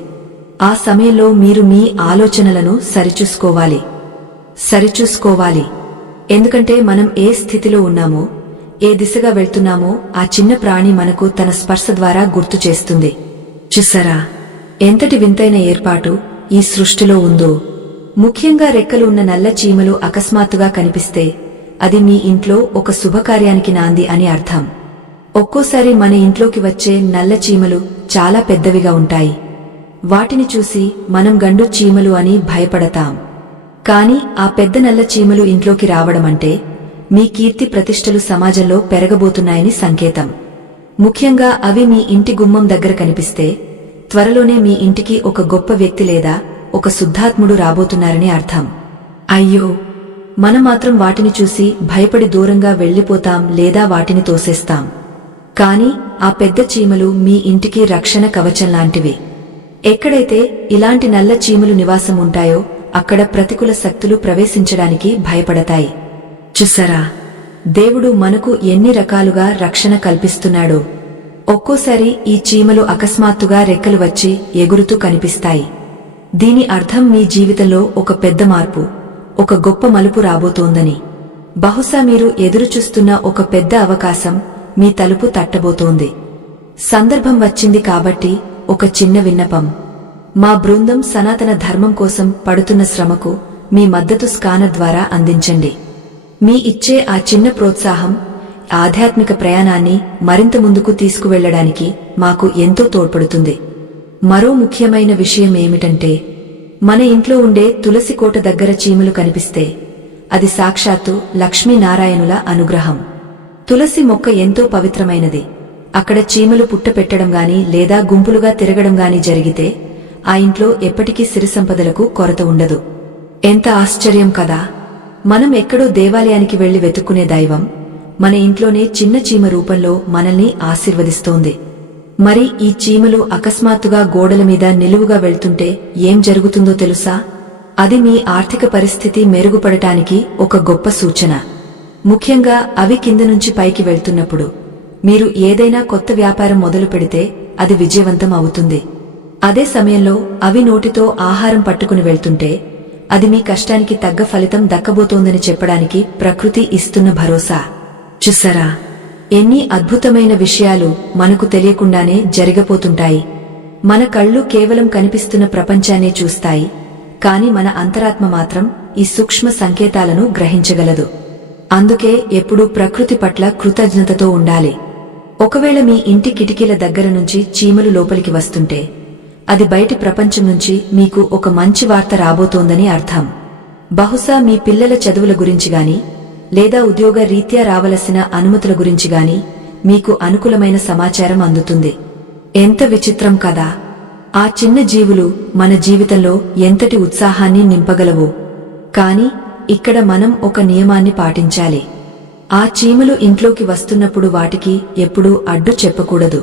ఆ సమయంలో మీరు మీ ఆలోచనలను సరిచూసుకోవాలి. ఎందుకంటే మనం ఏ స్థితిలో ఉన్నామో, ఏ దిశగా వెళ్తున్నామో ఆ చిన్న ప్రాణి మనకు తన స్పర్శ ద్వారా గుర్తు చేస్తుంది. చూసారా, ఎంతటి వింతైన ఏర్పాటు ఈ సృష్టిలో ఉందో. ముఖ్యంగా రెక్కలు ఉన్న నల్ల చీమలు అకస్మాత్తుగా కనిపిస్తే అది మీ ఇంట్లో ఒక శుభకార్యానికి నాంది అని అర్థం. ఒక్కోసారి మన ఇంట్లోకి వచ్చే నల్ల చీమలు చాలా పెద్దవిగా ఉంటాయి. వాటిని చూసి మనం గండు చీమలు అని భయపడతాం. కాని ఆ పెద్ద నల్ల చీమలు ఇంట్లోకి రావడమంటే మీ కీర్తి ప్రతిష్టలు సమాజంలో పెరగబోతున్నాయని సంకేతం. ముఖ్యంగా అవి మీ ఇంటి గుమ్మం దగ్గర కనిపిస్తే త్వరలోనే మీ ఇంటికి ఒక గొప్ప వ్యక్తి లేదా ఒక శుద్ధాత్ముడు రాబోతున్నారని అర్థం. అయ్యో, మనం మాత్రం వాటిని చూసి భయపడి దూరంగా వెళ్లిపోతాం లేదా వాటిని తోసేస్తాం. కాని ఆ పెద్ద చీమలు మీ ఇంటికి రక్షణ కవచంలాంటివి. ఎక్కడైతే ఇలాంటి నల్ల చీమలు నివాసం ఉంటాయో అక్కడ ప్రతికూల శక్తులు ప్రవేశించడానికి భయపడతాయి. చూసారా, దేవుడు మనకు ఎన్ని రకాలుగా రక్షణ కల్పిస్తున్నాడో. ఒక్కోసారి ఈ చీమలు అకస్మాత్తుగా రెక్కలు వచ్చి ఎగురుతూ కనిపిస్తాయి. దీని అర్థం మీ జీవితంలో ఒక పెద్ద మార్పు, ఒక గొప్ప మలుపు రాబోతోందని. బహుశా మీరు ఎదురుచూస్తున్న ఒక పెద్ద అవకాశం మీ తలుపు తట్టబోతోంది. సందర్భం వచ్చింది కాబట్టి ఒక చిన్న విన్నపం. మా బృందం సనాతన ధర్మం కోసం పడుతున్న శ్రమకు మీ మద్దతు స్కానర్ ద్వారా అందించండి. మీ ఇచ్చే ఆ చిన్న ప్రోత్సాహం ఆధ్యాత్మిక ప్రయాణాన్ని మరింత ముందుకు తీసుకువెళ్లడానికి మాకు ఎంతో తోడ్పడుతుంది. మరో ముఖ్యమైన విషయం ఏమిటంటే, మన ఇంట్లో ఉండే తులసి కోట దగ్గర చీమలు కనిపిస్తే అది సాక్షాత్తు లక్ష్మీనారాయణుల అనుగ్రహం. తులసి మొక్క ఎంతో పవిత్రమైనది. అక్కడ చీమలు పుట్ట పెట్టడం గాని లేదా గుంపులుగా తిరగడం గాని జరిగితే ఆ ఇంట్లో ఎప్పటికీ సిరి సంపదలకు కొరత ఉండదు. ఎంత ఆశ్చర్యం కదా. మనం ఎక్కడో దేవాలయానికి వెళ్లి వెతుక్కునే దైవం మన ఇంట్లోనే చిన్న చీమ రూపంలో మనల్ని ఆశీర్వదిస్తోంది. మరి ఈ చీమలు అకస్మాత్తుగా గోడల మీద నిలువుగా వెళ్తుంటే ఏం జరుగుతుందో తెలుసా? అది మీ ఆర్థిక పరిస్థితి మెరుగుపడటానికి ఒక గొప్ప సూచన. ముఖ్యంగా అవి కింద నుంచి పైకి వెళ్తున్నప్పుడు. మీరు ఏదైనా కొత్త వ్యాపారం మొదలు పెడితే అది విజయవంతం అవుతుంది. అదే సమయంలో అవి నోటితో ఆహారం పట్టుకుని వెళ్తుంటే అది మీ కష్టానికి తగ్గ ఫలితం దక్కబోతోందని చెప్పడానికి ప్రకృతి ఇస్తున్న భరోసా. చూసారా, ఎన్ని అద్భుతమైన విషయాలు మనకు తెలియకుండానే జరిగిపోతుంటాయి. మన కళ్ళు కేవలం కనిపిస్తున్న ప్రపంచాన్నే చూస్తాయి, కాని మన అంతరాత్మ మాత్రం ఈ సూక్ష్మ సంకేతాలను గ్రహించగలదు. అందుకే ఎప్పుడూ ప్రకృతి పట్ల కృతజ్ఞతతో ఉండాలి. ఒకవేళ మీ ఇంటి కిటికీల దగ్గర నుంచి చీమలు లోపలికి వస్తుంటే అది బయటి ప్రపంచం నుంచి మీకు ఒక మంచి వార్త రాబోతోందని అర్థం. బహుశా మీ పిల్లల చదువుల గురించి గాని లేదా ఉద్యోగ రీత్యా రావలసిన అనుమతుల గురించి గాని మీకు అనుకూలమైన సమాచారం అందుతుంది. ఎంత విచిత్రం కదా! ఆ చిన్న జీవులు మన జీవితంలో ఎంతటి ఉత్సాహాన్ని నింపగలవో. కాని ఇక్కడ మనం ఒక నియమాన్ని పాటించాలి. ఆ చీమలు ఇంట్లోకి వస్తున్నప్పుడు వాటికి ఎప్పుడూ అడ్డు చెప్పకూడదు.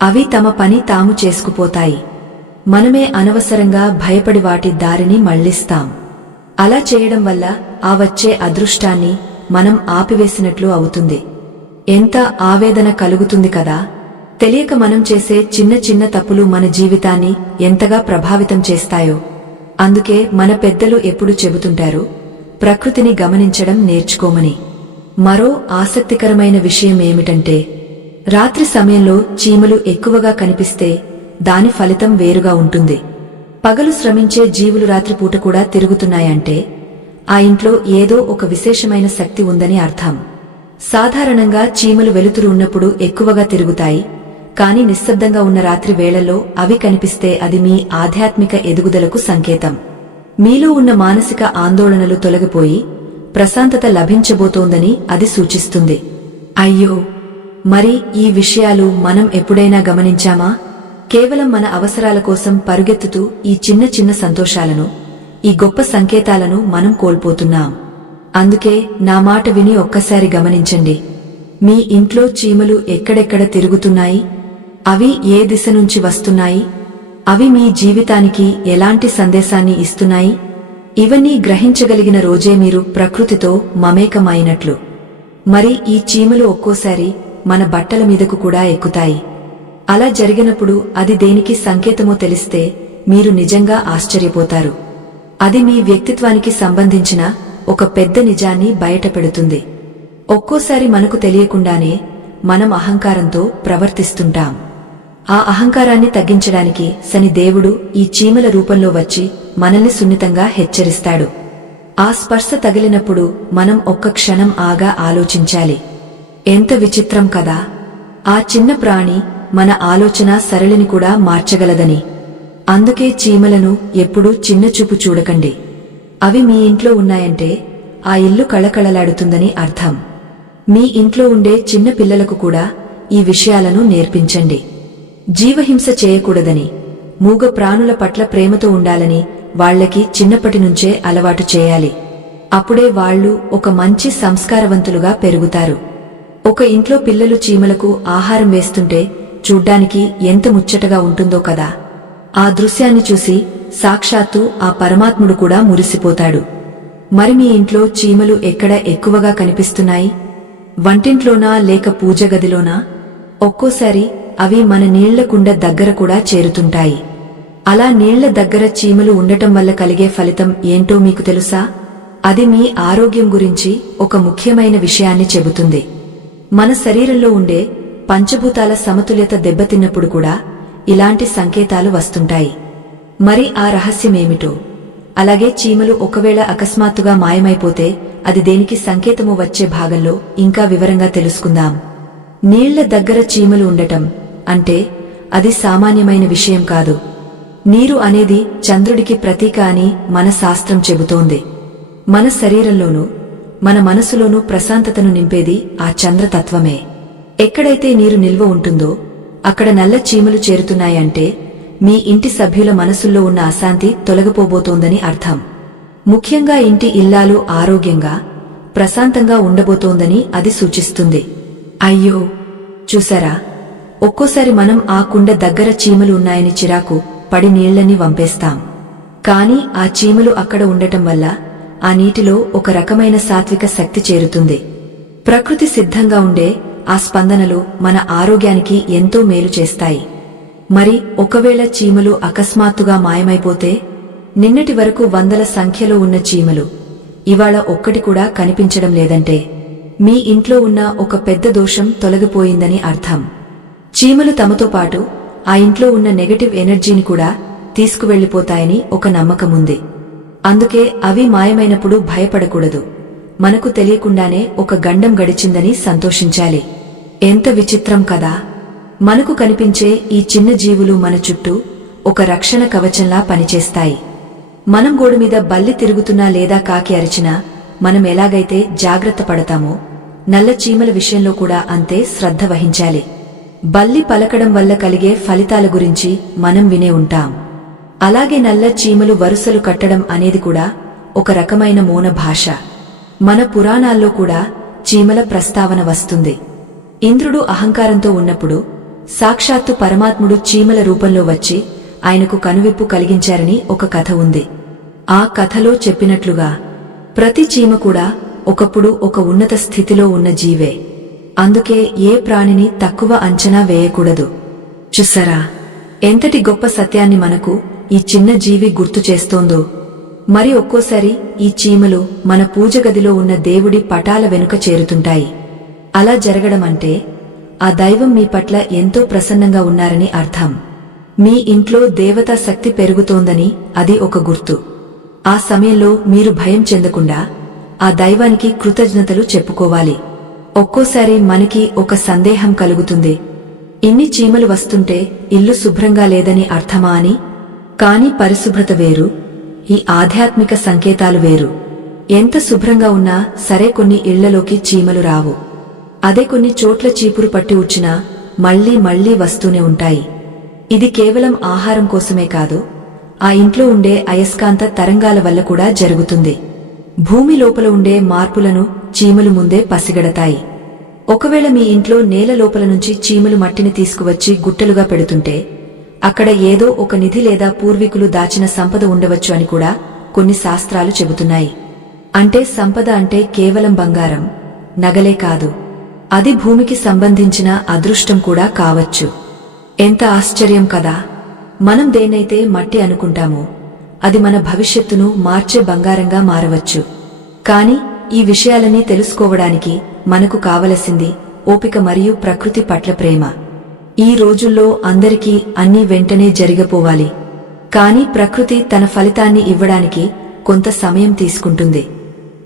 అవి తమ పని తాము చేసుకుపోతాయి. మనమే అనవసరంగా భయపడి వాటి దారిని మళ్లిస్తాం. అలా చేయడం వల్ల ఆ వచ్చే అదృష్టాన్ని మనం ఆపివేసినట్లు అవుతుంది. ఎంత ఆవేదన కలుగుతుంది కదా! తెలియక మనం చేసే చిన్న చిన్న తప్పులు మన జీవితాన్ని ఎంతగా ప్రభావితం చేస్తాయో. అందుకే మన పెద్దలు ఎప్పుడు చెబుతుంటారు, ప్రకృతిని గమనించడం నేర్చుకోమని. మరో ఆసక్తికరమైన విషయం ఏమిటంటే, రాత్రి సమయంలో చీమలు ఎక్కువగా కనిపిస్తే దాని ఫలితం వేరుగా ఉంటుంది. పగలు శ్రమించే జీవులు రాత్రిపూట కూడా తిరుగుతున్నాయంటే ఆ ఇంట్లో ఏదో ఒక విశేషమైన శక్తి ఉందని అర్థం. సాధారణంగా చీమలు వెలుతురు ఉన్నప్పుడు ఎక్కువగా తిరుగుతాయి, కాని నిశ్శబ్దంగా ఉన్న రాత్రి వేళల్లో అవి కనిపిస్తే అది మీ ఆధ్యాత్మిక ఎదుగుదలకు సంకేతం. మీలో ఉన్న మానసిక ఆందోళనలు తొలగిపోయి ప్రశాంతత లభించబోతోందని అది సూచిస్తుంది. అయ్యో, మరి ఈ విషయాలు మనం ఎప్పుడైనా గమనించామా? కేవలం మన అవసరాల కోసం పరుగెత్తుతూ ఈ చిన్న చిన్న సంతోషాలను, ఈ గొప్ప సంకేతాలను మనం కోల్పోతున్నాం. అందుకే నా మాట విని ఒక్కసారి గమనించండి. మీ ఇంట్లో చీమలు ఎక్కడెక్కడ తిరుగుతున్నాయి? అవి ఏ దిశ నుంచి వస్తున్నాయి? అవి మీ జీవితానికి ఎలాంటి సందేశాన్ని ఇస్తున్నాయి? ఇవన్నీ గ్రహించగలిగిన రోజే మీరు ప్రకృతితో మమేకమైనట్లు. మరి ఈ చీమలు ఒక్కోసారి మన బట్టల మీదకు కూడా ఎక్కుతాయి. అలా జరిగినప్పుడు అది దేనికి సంకేతమో తెలిస్తే మీరు నిజంగా ఆశ్చర్యపోతారు. అది మీ వ్యక్తిత్వానికి సంబంధించిన ఒక పెద్ద నిజాన్ని బయటపెడుతుంది. ఒక్కోసారి మనకు తెలియకుండానే మనం అహంకారంతో ప్రవర్తిస్తుంటాం. ఆ అహంకారాన్ని తగ్గించడానికి శని దేవుడు ఈ చీమల రూపంలో వచ్చి మనల్ని సున్నితంగా హెచ్చరిస్తాడు. ఆ స్పర్శ తగిలినప్పుడు మనం ఒక్క క్షణం ఆగా ఆలోచించాలి. ఎంత విచిత్రం కదా! ఆ చిన్న ప్రాణి మన ఆలోచన సరళిని కూడా మార్చగలదని. అందుకే చీమలను ఎప్పుడూ చిన్నచూపు చూడకండి. అవి మీ ఇంట్లో ఉన్నాయంటే ఆ ఇల్లు కళకళలాడుతుందని అర్థం. మీ ఇంట్లో ఉండే చిన్న పిల్లలకు కూడా ఈ విషయాలను నేర్పించండి. జీవహింస చేయకూడదని, మూగ ప్రాణుల పట్ల ప్రేమతో ఉండాలని వాళ్లకి చిన్నప్పటి నుంచే అలవాటు చేయాలి. అప్పుడే వాళ్లు ఒక మంచి సంస్కారవంతులుగా పెరుగుతారు. ఒక ఇంట్లో పిల్లలు చీమలకు ఆహారం వేస్తుంటే చూడ్డానికి ఎంత ముచ్చటగా ఉంటుందో కదా! ఆ దృశ్యాన్ని చూసి సాక్షాత్తు ఆ పరమాత్ముడు కూడా మురిసిపోతాడు. మరి మీ ఇంట్లో చీమలు ఎక్కడ ఎక్కువగా కనిపిస్తున్నాయి? వంటింట్లోనా లేక పూజ గదిలోనా? ఒక్కోసారి అవి మన నీళ్ల కుండ దగ్గర కూడా చేరుతుంటాయి. అలా నీళ్ల దగ్గర చీమలు ఉండటం వల్ల కలిగే ఫలితం ఏంటో మీకు తెలుసా? అది మీ ఆరోగ్యం గురించి ఒక ముఖ్యమైన విషయాన్ని చెబుతుంది. మన శరీరంలో ఉండే పంచభూతాల సమతుల్యత దెబ్బతిన్నప్పుడు కూడా ఇలాంటి సంకేతాలు వస్తుంటాయి. మరి ఆ రహస్యమేమిటో, అలాగే చీమలు ఒకవేళ అకస్మాత్తుగా మాయమైపోతే అది దేనికి సంకేతమో వచ్చే భాగంలో ఇంకా వివరంగా తెలుసుకుందాం. నీళ్ల దగ్గర చీమలు ఉండటం అంటే అది సామాన్యమైన విషయం కాదు. నీరు అనేది చంద్రుడికి ప్రతీక అని మన శాస్త్రం చెబుతోంది. మన శరీరంలోనూ మన మనసులోనూ ప్రశాంతతను నింపేది ఆ చంద్రతత్వమే. ఎక్కడైతే నీరు నిల్వ ఉంటుందో అక్కడ నల్ల చీమలు చేరుతున్నాయంటే మీ ఇంటి సభ్యుల మనసుల్లో ఉన్న అశాంతి తొలగిపోబోతోందని అర్థం. ముఖ్యంగా ఇంటి ఇల్లాలు ఆరోగ్యంగా, ప్రశాంతంగా ఉండబోతోందని అది సూచిస్తుంది. అయ్యో, చూసారా, ఒక్కోసారి మనం ఆ కుండ దగ్గర చీమలు ఉన్నాయని చిరాకు పడి నీళ్లన్నీ వంపేస్తాం. కాని ఆ చీమలు అక్కడ ఉండటం వల్ల ఆ నీటిలో ఒక రకమైన సాత్విక శక్తి చేరుతుంది. ప్రకృతి సిద్ధంగా ఉండే ఆ స్పందనలు మన ఆరోగ్యానికి ఎంతో మేలు చేస్తాయి. మరి ఒకవేళ చీమలు అకస్మాత్తుగా మాయమైపోతే, నిన్నటి వరకు వందల సంఖ్యలో ఉన్న చీమలు ఇవాళ ఒక్కటి కూడా కనిపించడం లేదంటే మీ ఇంట్లో ఉన్న ఒక పెద్ద దోషం తొలగిపోయిందని అర్థం. చీమలు తమతో పాటు ఆ ఇంట్లో ఉన్న నెగటివ్ ఎనర్జీని కూడా తీసుకువెళ్లిపోతాయని ఒక నమ్మకముంది. అందుకే అవి మాయమైనప్పుడు భయపడకూడదు. మనకు తెలియకుండానే ఒక గండం గడిచిందని సంతోషించాలి. ఎంత విచిత్రం కదా! మనకు కనిపించే ఈ చిన్న జీవులు మన చుట్టూ ఒక రక్షణ కవచంలా పనిచేస్తాయి. మనం గోడుమీద బల్లి తిరుగుతున్నా లేదా కాకి అరిచినా మనం ఎలాగైతే జాగ్రత్త పడతామో, నల్ల చీమల విషయంలో కూడా అంతే శ్రద్ధ వహించాలి. బల్లి పలకడం వల్ల కలిగే ఫలితాల గురించి మనం వినే ఉంటాం. అలాగే నల్ల చీమలు వరుసలు కట్టడం అనేది కూడా ఒక రకమైన మౌన భాష. మన పురాణాల్లో కూడా చీమల ప్రస్తావన వస్తుంది. ఇంద్రుడు అహంకారంతో ఉన్నప్పుడు సాక్షాత్తు పరమాత్ముడు చీమల రూపంలో వచ్చి ఆయనకు కనువిప్పు కలిగించారని ఒక కథ ఉంది. ఆ కథలో చెప్పినట్లుగా ప్రతి చీమ కూడా ఒకప్పుడు ఒక ఉన్నత స్థితిలో ఉన్న జీవే. అందుకే ఏ ప్రాణిని తక్కువ అంచనా వేయకూడదు. చూసారా ఎంతటి గొప్ప సత్యాన్ని మనకు ఈ చిన్న జీవి గుర్తు చేస్తోందో. మరి ఒక్కోసారి ఈ చీమలు మన పూజగదిలో ఉన్న దేవుడి పటాల వెనుక చేరుతుంటాయి. అలా జరగడం అంటే ఆ దైవం మీ పట్ల ఎంతో ప్రసన్నంగా ఉన్నారని అర్థం. మీ ఇంట్లో దేవతా శక్తి పెరుగుతోందని అది ఒక గుర్తు. ఆ సమయంలో మీరు భయం చెందకుండా ఆ దైవానికి కృతజ్ఞతలు చెప్పుకోవాలి. ఒక్కోసారి మనకి ఒక సందేహం కలుగుతుంది, ఇన్ని చీమలు వస్తుంటే ఇల్లు శుభ్రంగా లేదని అర్థమా అని. కాని పరిశుభ్రత వేరు, ఈ ఆధ్యాత్మిక సంకేతాలు వేరు. ఎంత శుభ్రంగా ఉన్నా సరే కొన్ని ఇళ్లలోకి చీమలు రావు. అదే కొన్ని చోట్ల చీపురు పట్టి ఉచ్చినా మళ్లీ మళ్లీ వస్తూనే ఉంటాయి. ఇది కేవలం ఆహారం కోసమే కాదు, ఆ ఇంట్లో ఉండే అయస్కాంత తరంగాల వల్ల కూడా జరుగుతుంది. భూమి లోపల ఉండే మార్పులను చీమలు ముందే పసిగడతాయి. ఒకవేళ మీ ఇంట్లో నేల లోపల నుంచి చీమలు మట్టిని తీసుకువచ్చి గుట్టలుగా పెడుతుంటే అక్కడ ఏదో ఒక నిధి లేదా పూర్వీకులు దాచిన సంపద ఉండవచ్చు అని కూడా కొన్ని శాస్త్రాలు చెబుతున్నాయి. అంటే సంపద అంటే కేవలం బంగారం, నగలే కాదు, అది భూమికి సంబంధించిన అదృష్టం కూడా కావచ్చు. ఎంత ఆశ్చర్యం కదా! మనం దేన్నైతే మట్టి అనుకుంటామో అది మన భవిష్యత్తును మార్చే బంగారంగా మారవచ్చు. కాని ఈ విషయాలన్నీ తెలుసుకోవడానికి మనకు కావలసింది ఓపిక మరియు ప్రకృతి పట్ల ప్రేమ. ఈ రోజుల్లో అందరికీ అన్నీ వెంటనే జరిగిపోవాలి. కాని ప్రకృతి తన ఫలితాన్ని ఇవ్వడానికి కొంత సమయం తీసుకుంటుంది.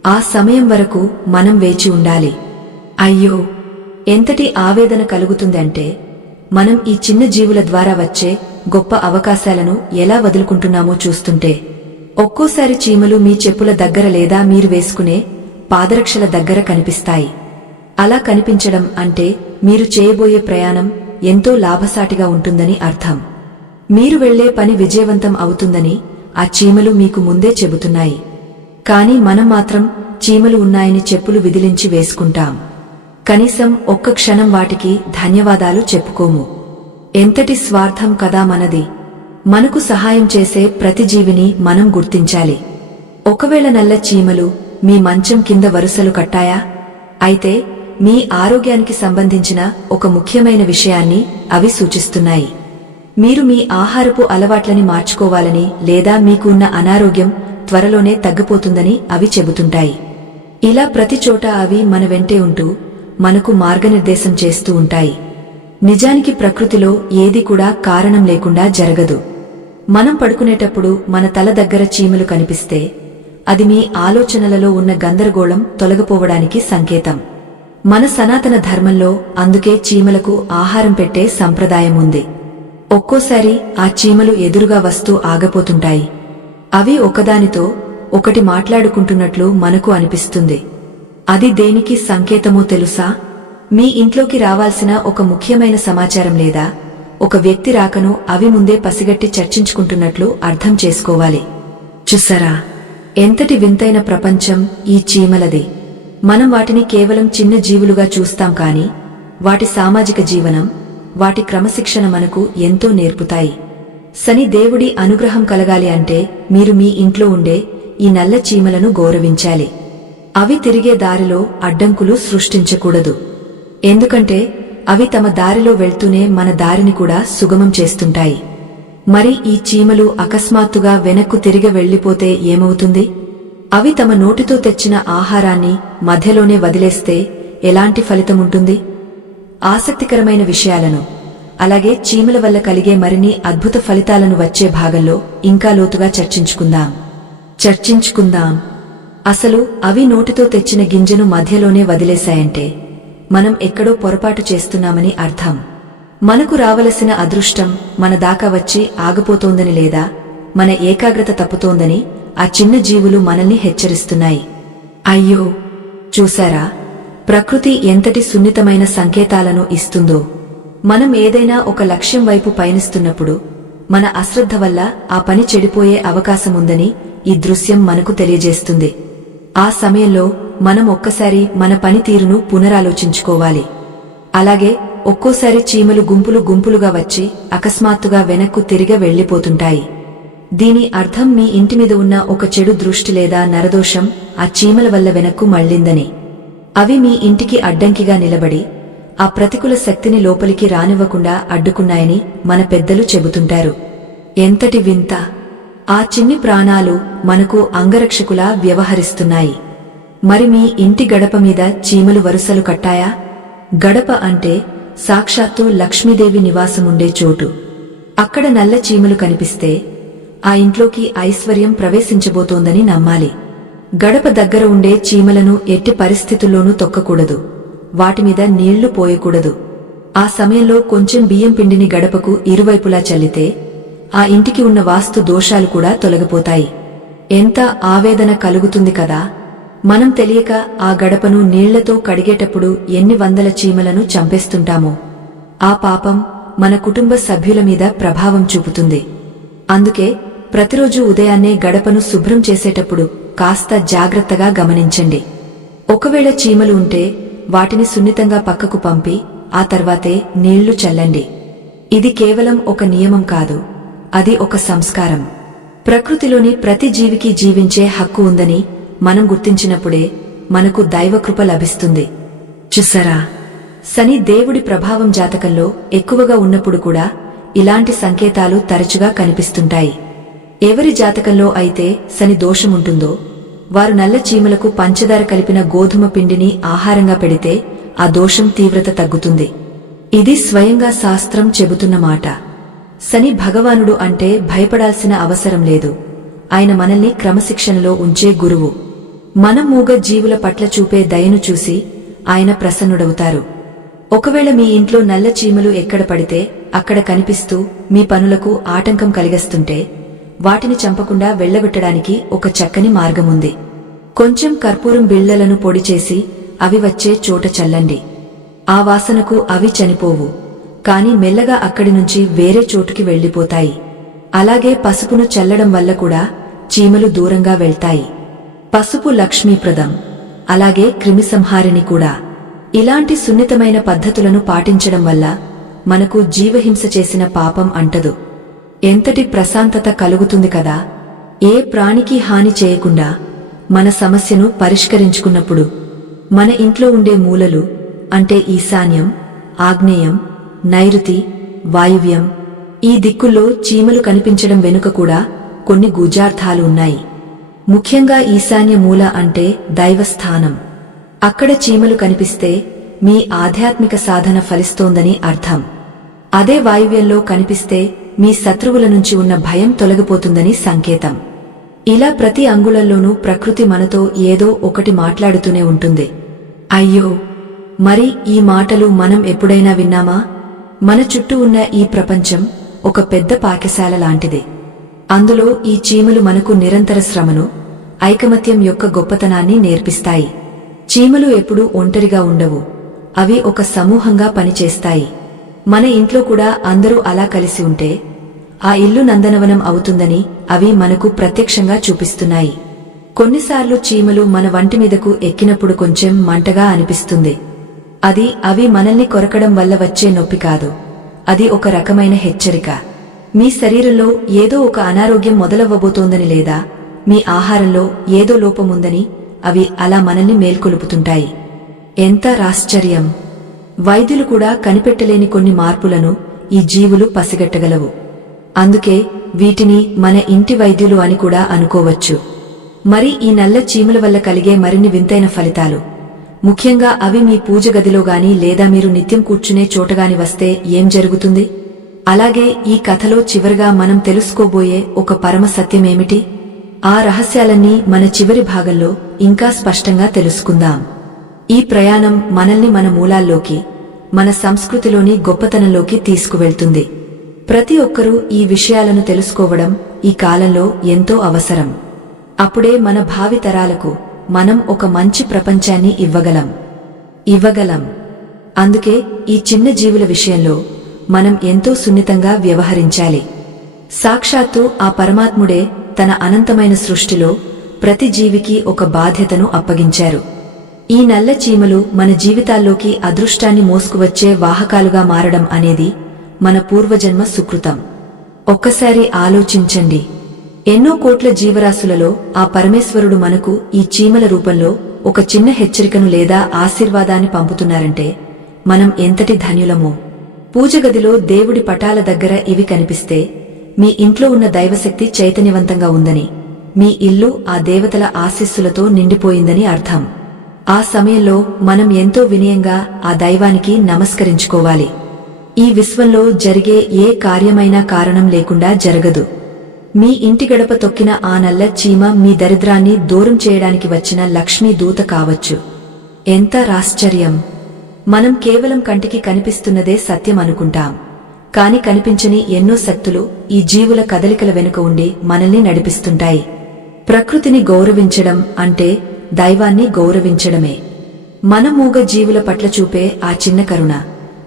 ఆ సమయం వరకు మనం వేచి ఉండాలి. అయ్యో, ఎంతటి ఆవేదన కలుగుతుందంటే మనం ఈ చిన్న జీవుల ద్వారా వచ్చే గొప్ప అవకాశాలను ఎలా వదులుకుంటున్నామో చూస్తుంటే. ఒక్కోసారి చీమలు మీ చెప్పుల దగ్గర లేదా మీరు వేసుకునే పాదరక్షల దగ్గర కనిపిస్తాయి. అలా కనిపించడం అంటే మీరు చేయబోయే ప్రయాణం ఎంతో లాభసాటిగా ఉంటుందని అర్థం. మీరు వెళ్లే పని విజయవంతం అవుతుందని ఆ చీమలు మీకు ముందే చెబుతున్నాయి. కాని మనం మాత్రం చీమలు ఉన్నాయని చెప్పులు విదిలించి వేసుకుంటాం. కనీసం ఒక్క క్షణం వాటికి ధన్యవాదాలు చెప్పుకోము. ఎంతటి స్వార్థం కదా మనది! మనకు సహాయం చేసే ప్రతి జీవిని మనం గుర్తించాలి. ఒకవేళ నల్ల చీమలు మీ మంచం కింద వరుసలు కట్టాయా? అయితే మీ ఆరోగ్యానికి సంబంధించిన ఒక ముఖ్యమైన విషయాన్ని అవి సూచిస్తున్నాయి. మీరు మీ ఆహారపు అలవాట్లని మార్చుకోవాలని లేదా మీకు ఉన్న అనారోగ్యం త్వరలోనే తగ్గిపోతుందని అవి చెబుతుంటాయి. ఇలా ప్రతి చోట అవి మన వెంటే ఉంటూ మనకు మార్గనిర్దేశం చేస్తూ ఉంటాయి. నిజానికి ప్రకృతిలో ఏది కూడా కారణం లేకుండా జరగదు. మనం పడుకునేటప్పుడు మన తల దగ్గర చీమలు కనిపిస్తే అది మీ ఆలోచనలలో ఉన్న గందరగోళం తొలగిపోవడానికి సంకేతం. మన సనాతన ధర్మంలో అందుకే చీమలకు ఆహారం పెట్టే సంప్రదాయం ఉంది. ఒక్కోసారి ఆ చీమలు ఎదురుగా వస్తూ ఆగపోతుంటాయి. అవి ఒకదానితో ఒకటి మాట్లాడుకుంటున్నట్లు మనకు అనిపిస్తుంది. అది దేనికి సంకేతమో తెలుసా? మీ ఇంట్లోకి రావాల్సిన ఒక ముఖ్యమైన సమాచారం లేదా ఒక వ్యక్తి రాకను అవి ముందే పసిగట్టి చర్చించుకుంటున్నట్లు అర్థం చేసుకోవాలి. చూసారా ఎంతటి వింతైన ప్రపంచం ఈ చీమలది! మనం వాటిని కేవలం చిన్న జీవులుగా చూస్తాం కాని వాటి సామాజిక జీవనం, వాటి క్రమశిక్షణ మనకు ఎంతో నేర్పుతాయి. శని దేవుడి అనుగ్రహం కలగాలి అంటే మీరు మీ ఇంట్లో ఉండే ఈ నల్ల చీమలను గౌరవించాలి. అవి తిరిగే దారిలో అడ్డంకులు సృష్టించకూడదు. ఎందుకంటే అవి తమ దారిలో వెళ్తూనే మన దారిని కూడా సుగమం చేస్తుంటాయి. మరి ఈ చీమలు అకస్మాత్తుగా వెనక్కు తిరిగి వెళ్లిపోతే ఏమవుతుంది? అవి తమ నోటితో తెచ్చిన ఆహారాన్ని మధ్యలోనే వదిలేస్తే ఎలాంటి ఫలితముంటుంది? ఆసక్తికరమైన విషయాలను, అలాగే చీమల వల్ల కలిగే మరిన్ని అద్భుత ఫలితాలను వచ్చే భాగంలో ఇంకా లోతుగా చర్చించుకుందాం. అసలు అవి నోటితో తెచ్చిన గింజను మధ్యలోనే వదిలేశాయంటే మనం ఎక్కడో పొరపాటు చేస్తున్నామని అర్థం. మనకు రావలసిన అదృష్టం మన దాకా వచ్చి ఆగిపోతోందని లేదా మన ఏకాగ్రత తప్పుతోందని ఆ చిన్న జీవులు మనల్ని హెచ్చరిస్తున్నాయి. అయ్యో, చూశారా ప్రకృతి ఎంతటి సున్నితమైన సంకేతాలను ఇస్తుందో. మనం ఏదైనా ఒక లక్ష్యం వైపు పయనిస్తున్నప్పుడు మన అశ్రద్ధ వల్ల ఆ పని చెడిపోయే అవకాశముందని ఈ దృశ్యం మనకు తెలియజేస్తుంది. ఆ సమయంలో మనం ఒక్కసారి మన పనితీరును పునరాలోచించుకోవాలి. అలాగే ఒక్కోసారి చీమలు గుంపులుగా వచ్చి అకస్మాత్తుగా వెనక్కు తిరిగి వెళ్లిపోతుంటాయి. దీని అర్థం మీ ఇంటిమీద ఉన్న ఒక చెడు దృష్టి లేదా నరదోషం ఆ చీమల వల్ల వెనక్కు మళ్లిందని. అవి మీ ఇంటికి అడ్డంకిగా నిలబడి ఆ ప్రతికూల శక్తిని లోపలికి రానివ్వకుండా అడ్డుకున్నాయని మన పెద్దలు చెబుతుంటారు. ఎంతటి వింత! ఆ చిన్ని ప్రాణాలు మనకు అంగరక్షకులా వ్యవహరిస్తున్నాయి. మరి మీ ఇంటి గడప మీద చీమలు వరుసలు కట్టాయా? గడప అంటే సాక్షాత్తు లక్ష్మీదేవి నివాసముండే చోటు. అక్కడ నల్ల చీమలు కనిపిస్తే ఆ ఇంట్లోకి ఐశ్వర్యం ప్రవేశించబోతోందని నమ్మాలి. గడప దగ్గర ఉండే చీమలను ఎట్టి పరిస్థితుల్లోనూ తొక్కకూడదు. వాటిమీద నీళ్లు పోయకూడదు. ఆ సమయంలో కొంచెం బియ్యం పిండిని గడపకు ఇరువైపులా చల్లితే ఆ ఇంటికి ఉన్న వాస్తు దోషాలు కూడా తొలగిపోతాయి. ఎంత ఆవేదన కలుగుతుంది కదా! మనం తెలియక ఆ గడపను నీళ్లతో కడిగేటప్పుడు ఎన్ని వందల చీమలను చంపేస్తుంటామో. ఆ పాపం మన కుటుంబ సభ్యుల మీద ప్రభావం చూపుతుంది. అందుకే ప్రతిరోజు ఉదయాన్నే గడపను శుభ్రం చేసేటప్పుడు కాస్త జాగ్రత్తగా గమనించండి. ఒకవేళ చీమలు ఉంటే వాటిని సున్నితంగా పక్కకు పంపి ఆ తర్వాతే నీళ్లు చల్లండి. ఇది కేవలం ఒక నియమం కాదు, అది ఒక సంస్కారం. ప్రకృతిలోని ప్రతి జీవికి జీవించే హక్కు ఉందని మనం గుర్తించినప్పుడే మనకు దైవకృప లభిస్తుంది. చూసారా, శని దేవుడి ప్రభావం జాతకంలో ఎక్కువగా ఉన్నప్పుడు కూడా ఇలాంటి సంకేతాలు తరచుగా కనిపిస్తుంటాయి. ఎవరి జాతకంలో అయితే శని దోషముంటుందో వారు నల్ల చీమలకు పంచదార కలిపిన గోధుమ పిండిని ఆహారంగా పెడితే ఆ దోషం తీవ్రత తగ్గుతుంది. ఇది స్వయంగా శాస్త్రం చెబుతున్న మాట. శని భగవానుడు అంటే భయపడాల్సిన అవసరం లేదు. ఆయన మనల్ని క్రమశిక్షణలో ఉంచే గురువు. మనం మూగ జీవుల పట్ల చూపే దయను చూసి ఆయన ప్రసన్నుడవుతారు. ఒకవేళ మీ ఇంట్లో నల్ల చీమలు ఎక్కడ పడితే అక్కడ కనిపిస్తూ మీ పనులకు ఆటంకం కలిగిస్తుంటే వాటిని చంపకుండా వెళ్లగొట్టడానికి ఒక చక్కని మార్గముంది. కొంచెం కర్పూరం బిళ్లలను పొడి చేసి అవి వచ్చే చోట చల్లండి. ఆ వాసనకు అవి చనిపోవు, కాని మెల్లగా అక్కడి నుంచి వేరే చోటుకి వెళ్లిపోతాయి. అలాగే పసుపును చల్లడం వల్ల కూడా చీమలు దూరంగా వెళ్తాయి. పసుపు లక్ష్మీప్రదం, అలాగే క్రిమిసంహారిణి కూడా. ఇలాంటి సున్నితమైన పద్ధతులను పాటించడం వల్ల మనకు జీవహింస చేసిన పాపం అంటదు. ఎంతటి ప్రశాంతత కలుగుతుంది కదా! ఏ ప్రాణికి హాని చేయకుండా మన సమస్యను పరిష్కరించుకున్నప్పుడు మన ఇంట్లో ఉండే మూలలు అంటే ఈశాన్యం, ఆగ్నేయం, నైరుతి, వాయువ్యం ఈ దిక్కుల్లో చీమలు కనిపించడం వెనుక కూడా కొన్ని గుజార్థాలు ఉన్నాయి. ముఖ్యంగా ఈశాన్య మూల అంటే దైవస్థానం. అక్కడ చీమలు కనిపిస్తే మీ ఆధ్యాత్మిక సాధన ఫలిస్తోందని అర్థం. అదే వాయువ్యంలో కనిపిస్తే మీ శత్రువుల నుంచి ఉన్న భయం తొలగిపోతుందని సంకేతం. ఇలా ప్రతి అంగుళంలోనూ ప్రకృతి మనతో ఏదో ఒకటి మాట్లాడుతూనే ఉంటుంది. అయ్యో, మరి ఈ మాటలు మనం ఎప్పుడైనా విన్నామా? మన చుట్టూ ఉన్న ఈ ప్రపంచం ఒక పెద్ద పాఠశాల లాంటిది. అందులో ఈ చీమలు మనకు నిరంతర శ్రమను, ఐకమత్యం యొక్క గొప్పతనాన్ని నేర్పిస్తాయి. చీమలు ఎప్పుడూ ఒంటరిగా ఉండవు, అవి ఒక సమూహంగా పనిచేస్తాయి. మన ఇంట్లో కూడా అందరూ అలా కలిసి ఉంటే ఆ ఇల్లు నందనవనం అవుతుందని అవి మనకు ప్రత్యక్షంగా చూపిస్తున్నాయి. కొన్నిసార్లు చీమలు మన వంటి మీదకు ఎక్కినప్పుడు కొంచెం మంటగా అనిపిస్తుంది. అది అవి మనల్ని కొరకడం వల్ల వచ్చే నొప్పి కాదు, అది ఒక రకమైన హెచ్చరిక. మీ శరీరంలో ఏదో ఒక అనారోగ్యం మొదలవ్వబోతోందని లేదా మీ ఆహారంలో ఏదో లోపముందని అవి అలా మనల్ని మేల్కొలుపుతుంటాయి. ఎంత ఆశ్చర్యం! వైద్యులు కూడా కనిపెట్టలేని కొన్ని మార్పులను ఈ జీవులు పసిగట్టగలవు. అందుకే వీటిని మన ఇంటి వైద్యులు అని కూడా అనుకోవచ్చు. మరి ఈ నల్ల చీమల వల్ల కలిగే మరిన్ని వింతైన ఫలితాలు, ముఖ్యంగా అవి మీ పూజ గదిలో గాని లేదా మీరు నిత్యం కూర్చునే చోటగాని వస్తే ఏం జరుగుతుంది? అలాగే ఈ కథలో చివరగా మనం తెలుసుకోబోయే ఒక పరమ సత్యమేమిటి? ఆ రహస్యాలన్నీ మన చివరి భాగంలో ఇంకా స్పష్టంగా తెలుసుకుందాం. ఈ ప్రయాణం మనల్ని మన మూలాల్లోకి, మన సంస్కృతిలోని గొప్పతనంలోకి తీసుకువెళ్తుంది. ప్రతి ఒక్కరూ ఈ విషయాలను తెలుసుకోవడం ఈ కాలంలో ఎంతో అవసరం. అప్పుడే మన భావి తరాలకు మనం ఒక మంచి ప్రపంచాన్ని ఇవ్వగలం. అందుకే ఈ చిన్న జీవుల విషయంలో మనం ఎంతో సున్నితంగా వ్యవహరించాలి. సాక్షాత్తు ఆ పరమాత్ముడే తన అనంతమైన సృష్టిలో ప్రతి జీవికి ఒక బాధ్యతను అప్పగించారు. ఈ నల్ల చీమలు మన జీవితాల్లోకి అదృష్టాన్ని మోసుకువచ్చే వాహకాలుగా మారడం అనేది మన పూర్వజన్మ సుకృతం. ఒక్కసారి ఆలోచించండి. ఎన్నో కోట్ల జీవరాశులలో ఆ పరమేశ్వరుడు మనకు ఈ చీమల రూపంలో ఒక చిన్న హెచ్చరికను లేదా ఆశీర్వాదాన్ని పంపుతున్నారంటే మనం ఎంతటి ధన్యులమో. పూజగదిలో దేవుడి పటాల దగ్గర ఇవి కనిపిస్తే మీ ఇంట్లో ఉన్న దైవశక్తి చైతన్యవంతంగా ఉందని, మీ ఇల్లు ఆ దేవతల ఆశీస్సులతో నిండిపోయిందని అర్థం. ఆ సమయంలో మనం ఎంతో వినయంగా ఆ దైవానికి నమస్కరించుకోవాలి. ఈ విశ్వంలో జరిగే ఏ కార్యమైనా కారణం లేకుండా జరగదు. మీ ఇంటి గడప తొక్కిన ఆ నల్ల చీమ మీ దరిద్రాన్ని దూరం చేయడానికి వచ్చిన లక్ష్మీ దూత కావచ్చు. ఎంత ఆశ్చర్యం! మనం కేవలం కంటికి కనిపిస్తున్నదే సత్యం అనుకుంటాం. కాని కనిపించని ఎన్నో శక్తులు ఈ జీవుల కదలికల వెనుక ఉండి మనల్ని నడిపిస్తుంటాయి. ప్రకృతిని గౌరవించడం అంటే దైవాన్ని గౌరవించడమే. మన మూగ జీవుల పట్ల చూపే ఆ చిన్న కరుణ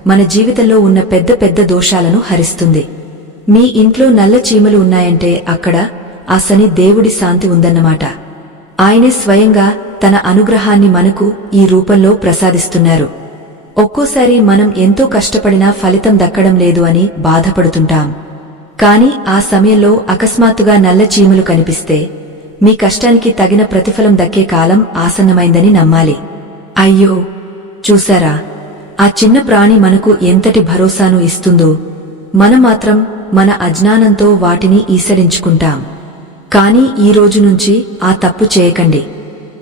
మన జీవితంలో ఉన్న పెద్ద పెద్ద దోషాలను హరిస్తుంది. మీ ఇంట్లో నల్ల చీమలు ఉన్నాయంటే అక్కడ ఆ శని దేవుడి శాంతి ఉందన్నమాట. ఆయనే స్వయంగా తన అనుగ్రహాన్ని మనకు ఈ రూపంలో ప్రసాదిస్తున్నారు. ఒక్కోసారి మనం ఎంతో కష్టపడినా ఫలితం దక్కడం లేదు అని బాధపడుతుంటాం. కాని ఆ సమయంలో అకస్మాత్తుగా నల్ల చీమలు కనిపిస్తే మీ కష్టానికి తగిన ప్రతిఫలం దక్కే కాలం ఆసన్నమైందని నమ్మాలి. అయ్యో, చూశారా, ఆ చిన్న ప్రాణి మనకు ఎంతటి భరోసాను ఇస్తుందో. మనం మాత్రం మన అజ్ఞానంతో వాటిని ఈసడించుకుంటాం. కాని ఈ రోజు నుంచి ఆ తప్పు చేయకండి.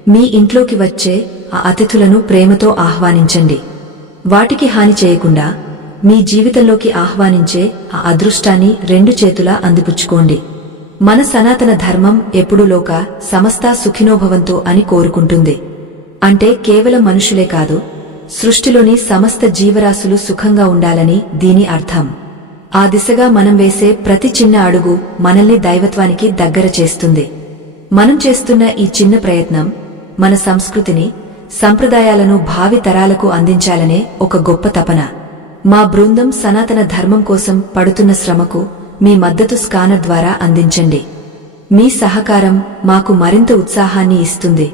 మీ ఇంట్లోకి వచ్చే ఆ అతిథులను ప్రేమతో ఆహ్వానించండి. వాటికి హాని చేయకుండా మీ జీవితంలోకి ఆహ్వానించే ఆ అదృష్టాన్ని రెండు చేతులా అందిపుచ్చుకోండి. మన సనాతన ధర్మం ఎప్పుడూ లోక సమస్తా సుఖినోభవంతో అని కోరుకుంటుంది. అంటే కేవలం మనుషులే కాదు, సృష్టిలోని సమస్త జీవరాశులు సుఖంగా ఉండాలని దీని అర్థం. ఆ దిశగా మనం వేసే ప్రతి చిన్న అడుగు మనల్ని దైవత్వానికి దగ్గర చేస్తుంది. మనం చేస్తున్న ఈ చిన్న ప్రయత్నం మన సంస్కృతిని, సంప్రదాయాలను భావి తరాలకు అందించాలనే ఒక గొప్ప తపన. మా బృందం సనాతన ధర్మం కోసం పడుతున్న శ్రమకు మీ మద్దతు స్కానర్ ద్వారా అందించండి. మీ సహకారం మాకు మరింత ఉత్సాహాన్ని ఇస్తుంది.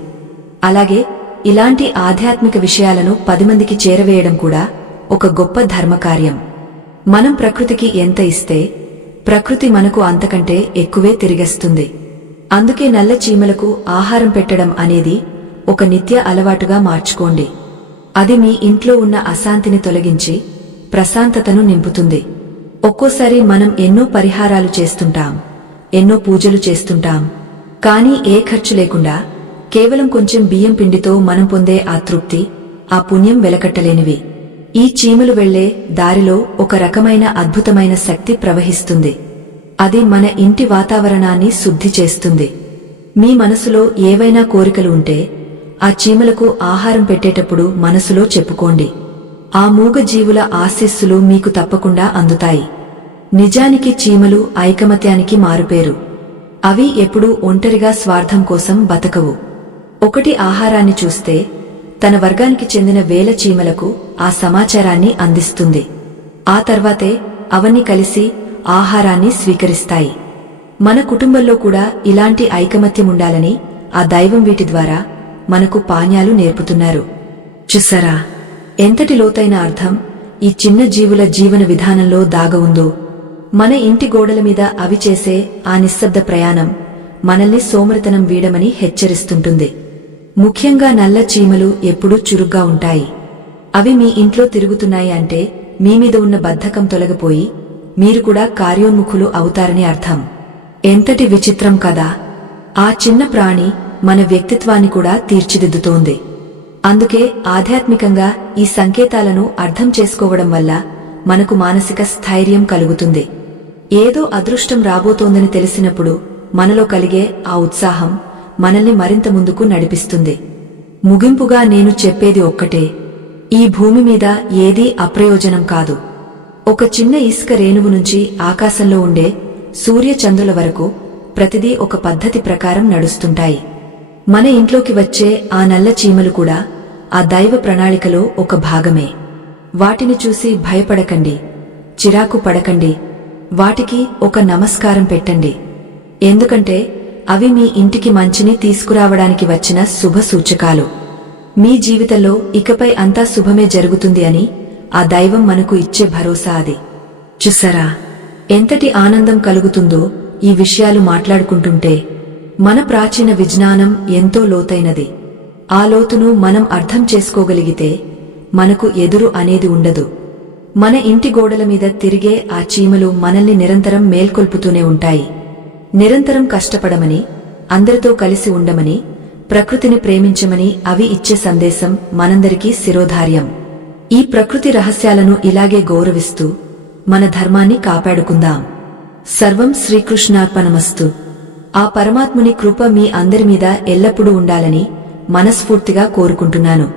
అలాగే ఇలాంటి ఆధ్యాత్మిక విషయాలను 10 మందికి చేరవేయడం కూడా ఒక గొప్ప ధర్మకార్యం. మనం ప్రకృతికి ఎంత ఇస్తే ప్రకృతి మనకు అంతకంటే ఎక్కువే తిరిగేస్తుంది. అందుకే నల్ల చీమలకు ఆహారం పెట్టడం అనేది ఒక నిత్య అలవాటుగా మార్చుకోండి. అది మీ ఇంట్లో ఉన్న అశాంతిని తొలగించి ప్రశాంతతను నింపుతుంది. ఒక్కోసారి మనం ఎన్నో పరిహారాలు చేస్తుంటాం, ఎన్నో పూజలు చేస్తుంటాం. కానీ ఏ ఖర్చు లేకుండా కేవలం కొంచెం బియ్యం పిండితో మనం పొందే ఆ తృప్తి, ఆ పుణ్యం వెలకట్టలేనివి. ఈ చీమలు వెళ్లే దారిలో ఒక రకమైన అద్భుతమైన శక్తి ప్రవహిస్తుంది. అది మన ఇంటి వాతావరణాన్ని శుద్ధి చేస్తుంది. మీ మనసులో ఏవైనా కోరికలు ఉంటే ఆ చీమలకు ఆహారం పెట్టేటప్పుడు మనసులో చెప్పుకోండి. ఆ మూగ జీవుల ఆశీస్సులు మీకు తప్పకుండా అందుతాయి. నిజానికి చీమలు ఐకమత్యానికి మారుపేరు. అవి ఎప్పుడూ ఒంటరిగా స్వార్థం కోసం బతకవు. ఒకటి ఆహారాన్ని చూస్తే తన వర్గానికి చెందిన వేల చీమలకు ఆ సమాచారాన్ని అందిస్తుంది. ఆ తర్వాతే అవన్నీ కలిసి ఆహారాన్ని స్వీకరిస్తాయి. మన కుటుంబంలో కూడా ఇలాంటి ఐకమత్యముండాలని ఆ దైవం వీటి ద్వారా మనకు పాణ్యాలు నేర్పుతున్నారు. చూసారా, ఎంతటి లోతైన అర్థం ఈ చిన్న జీవుల జీవన విధానంలో దాగ ఉందో. మన ఇంటి గోడల మీద అవి చేసే ఆ నిశ్శబ్ద ప్రయాణం మనల్ని సోమరితనం వీడమని హెచ్చరిస్తుంటుంది. ముఖ్యంగా నల్ల చీమలు ఎప్పుడూ చురుగ్గా ఉంటాయి. అవి మీ ఇంట్లో తిరుగుతున్నాయి అంటే మీమీద ఉన్న బద్ధకం తొలగిపోయి మీరు కూడా కార్యోన్ముఖులు అవుతారని అర్థం. ఎంతటి విచిత్రం కదా! ఆ చిన్న ప్రాణి మన వ్యక్తిత్వాన్ని కూడా తీర్చిదిద్దుతోంది. అందుకే ఆధ్యాత్మికంగా ఈ సంకేతాలను అర్థం చేసుకోవడం వల్ల మనకు మానసిక స్థైర్యం కలుగుతుంది. ఏదో అదృష్టం రాబోతోందని తెలిసినప్పుడు మనలో కలిగే ఆ ఉత్సాహం మనల్ని మరింత ముందుకు నడిపిస్తుంది. ముగింపుగా నేను చెప్పేది ఒక్కటే, ఈ భూమి మీద ఏదీ అప్రయోజనం కాదు. ఒక చిన్న ఇసుక రేణువు నుంచి ఆకాశంలో ఉండే సూర్యచంద్రుల వరకు ప్రతిదీ ఒక పద్ధతి ప్రకారం నడుస్తుంటాయి. మన ఇంట్లోకి వచ్చే ఆ నల్ల చీమలు కూడా ఆ దైవ ప్రణాళికలో ఒక భాగమే. వాటిని చూసి భయపడకండి, చిరాకు పడకండి. వాటికి ఒక నమస్కారం పెట్టండి. ఎందుకంటే అవి మీ ఇంటికి మంచిని తీసుకురావడానికి వచ్చిన శుభ సూచకాలు. మీ జీవితంలో ఇకపై అంతా శుభమే జరుగుతుంది అని ఆ దైవం మనకు ఇచ్చే భరోసా అది. చూసారా ఎంతటి ఆనందం కలుగుతుందో ఈ విషయాలు మాట్లాడుకుంటుంటే. మన ప్రాచీన విజ్ఞానం ఎంతో లోతైనది. ఆ లోతును మనం అర్థం చేసుకోగలిగితే మనకు ఎదురు అనేది ఉండదు. మన ఇంటి గోడల మీద తిరిగే ఆ చీమలు మనల్ని నిరంతరం మేల్కొల్పుతూనే ఉంటాయి. నిరంతరం కష్టపడమని, అందరితో కలిసి ఉండమని, ప్రకృతిని ప్రేమించమని అవి ఇచ్చే సందేశం మనందరికీ శిరోధార్యం. ఈ ప్రకృతి రహస్యాలను ఇలాగే గౌరవిస్తూ మన ధర్మాన్ని కాపాడుకుందాం. సర్వం శ్రీకృష్ణార్పణమస్తు. ఆ పరమాత్ముని కృప మీ అందరి మీద ఎల్లప్పుడూ ఉండాలని మనస్ఫూర్తిగా కోరుకుంటున్నాను.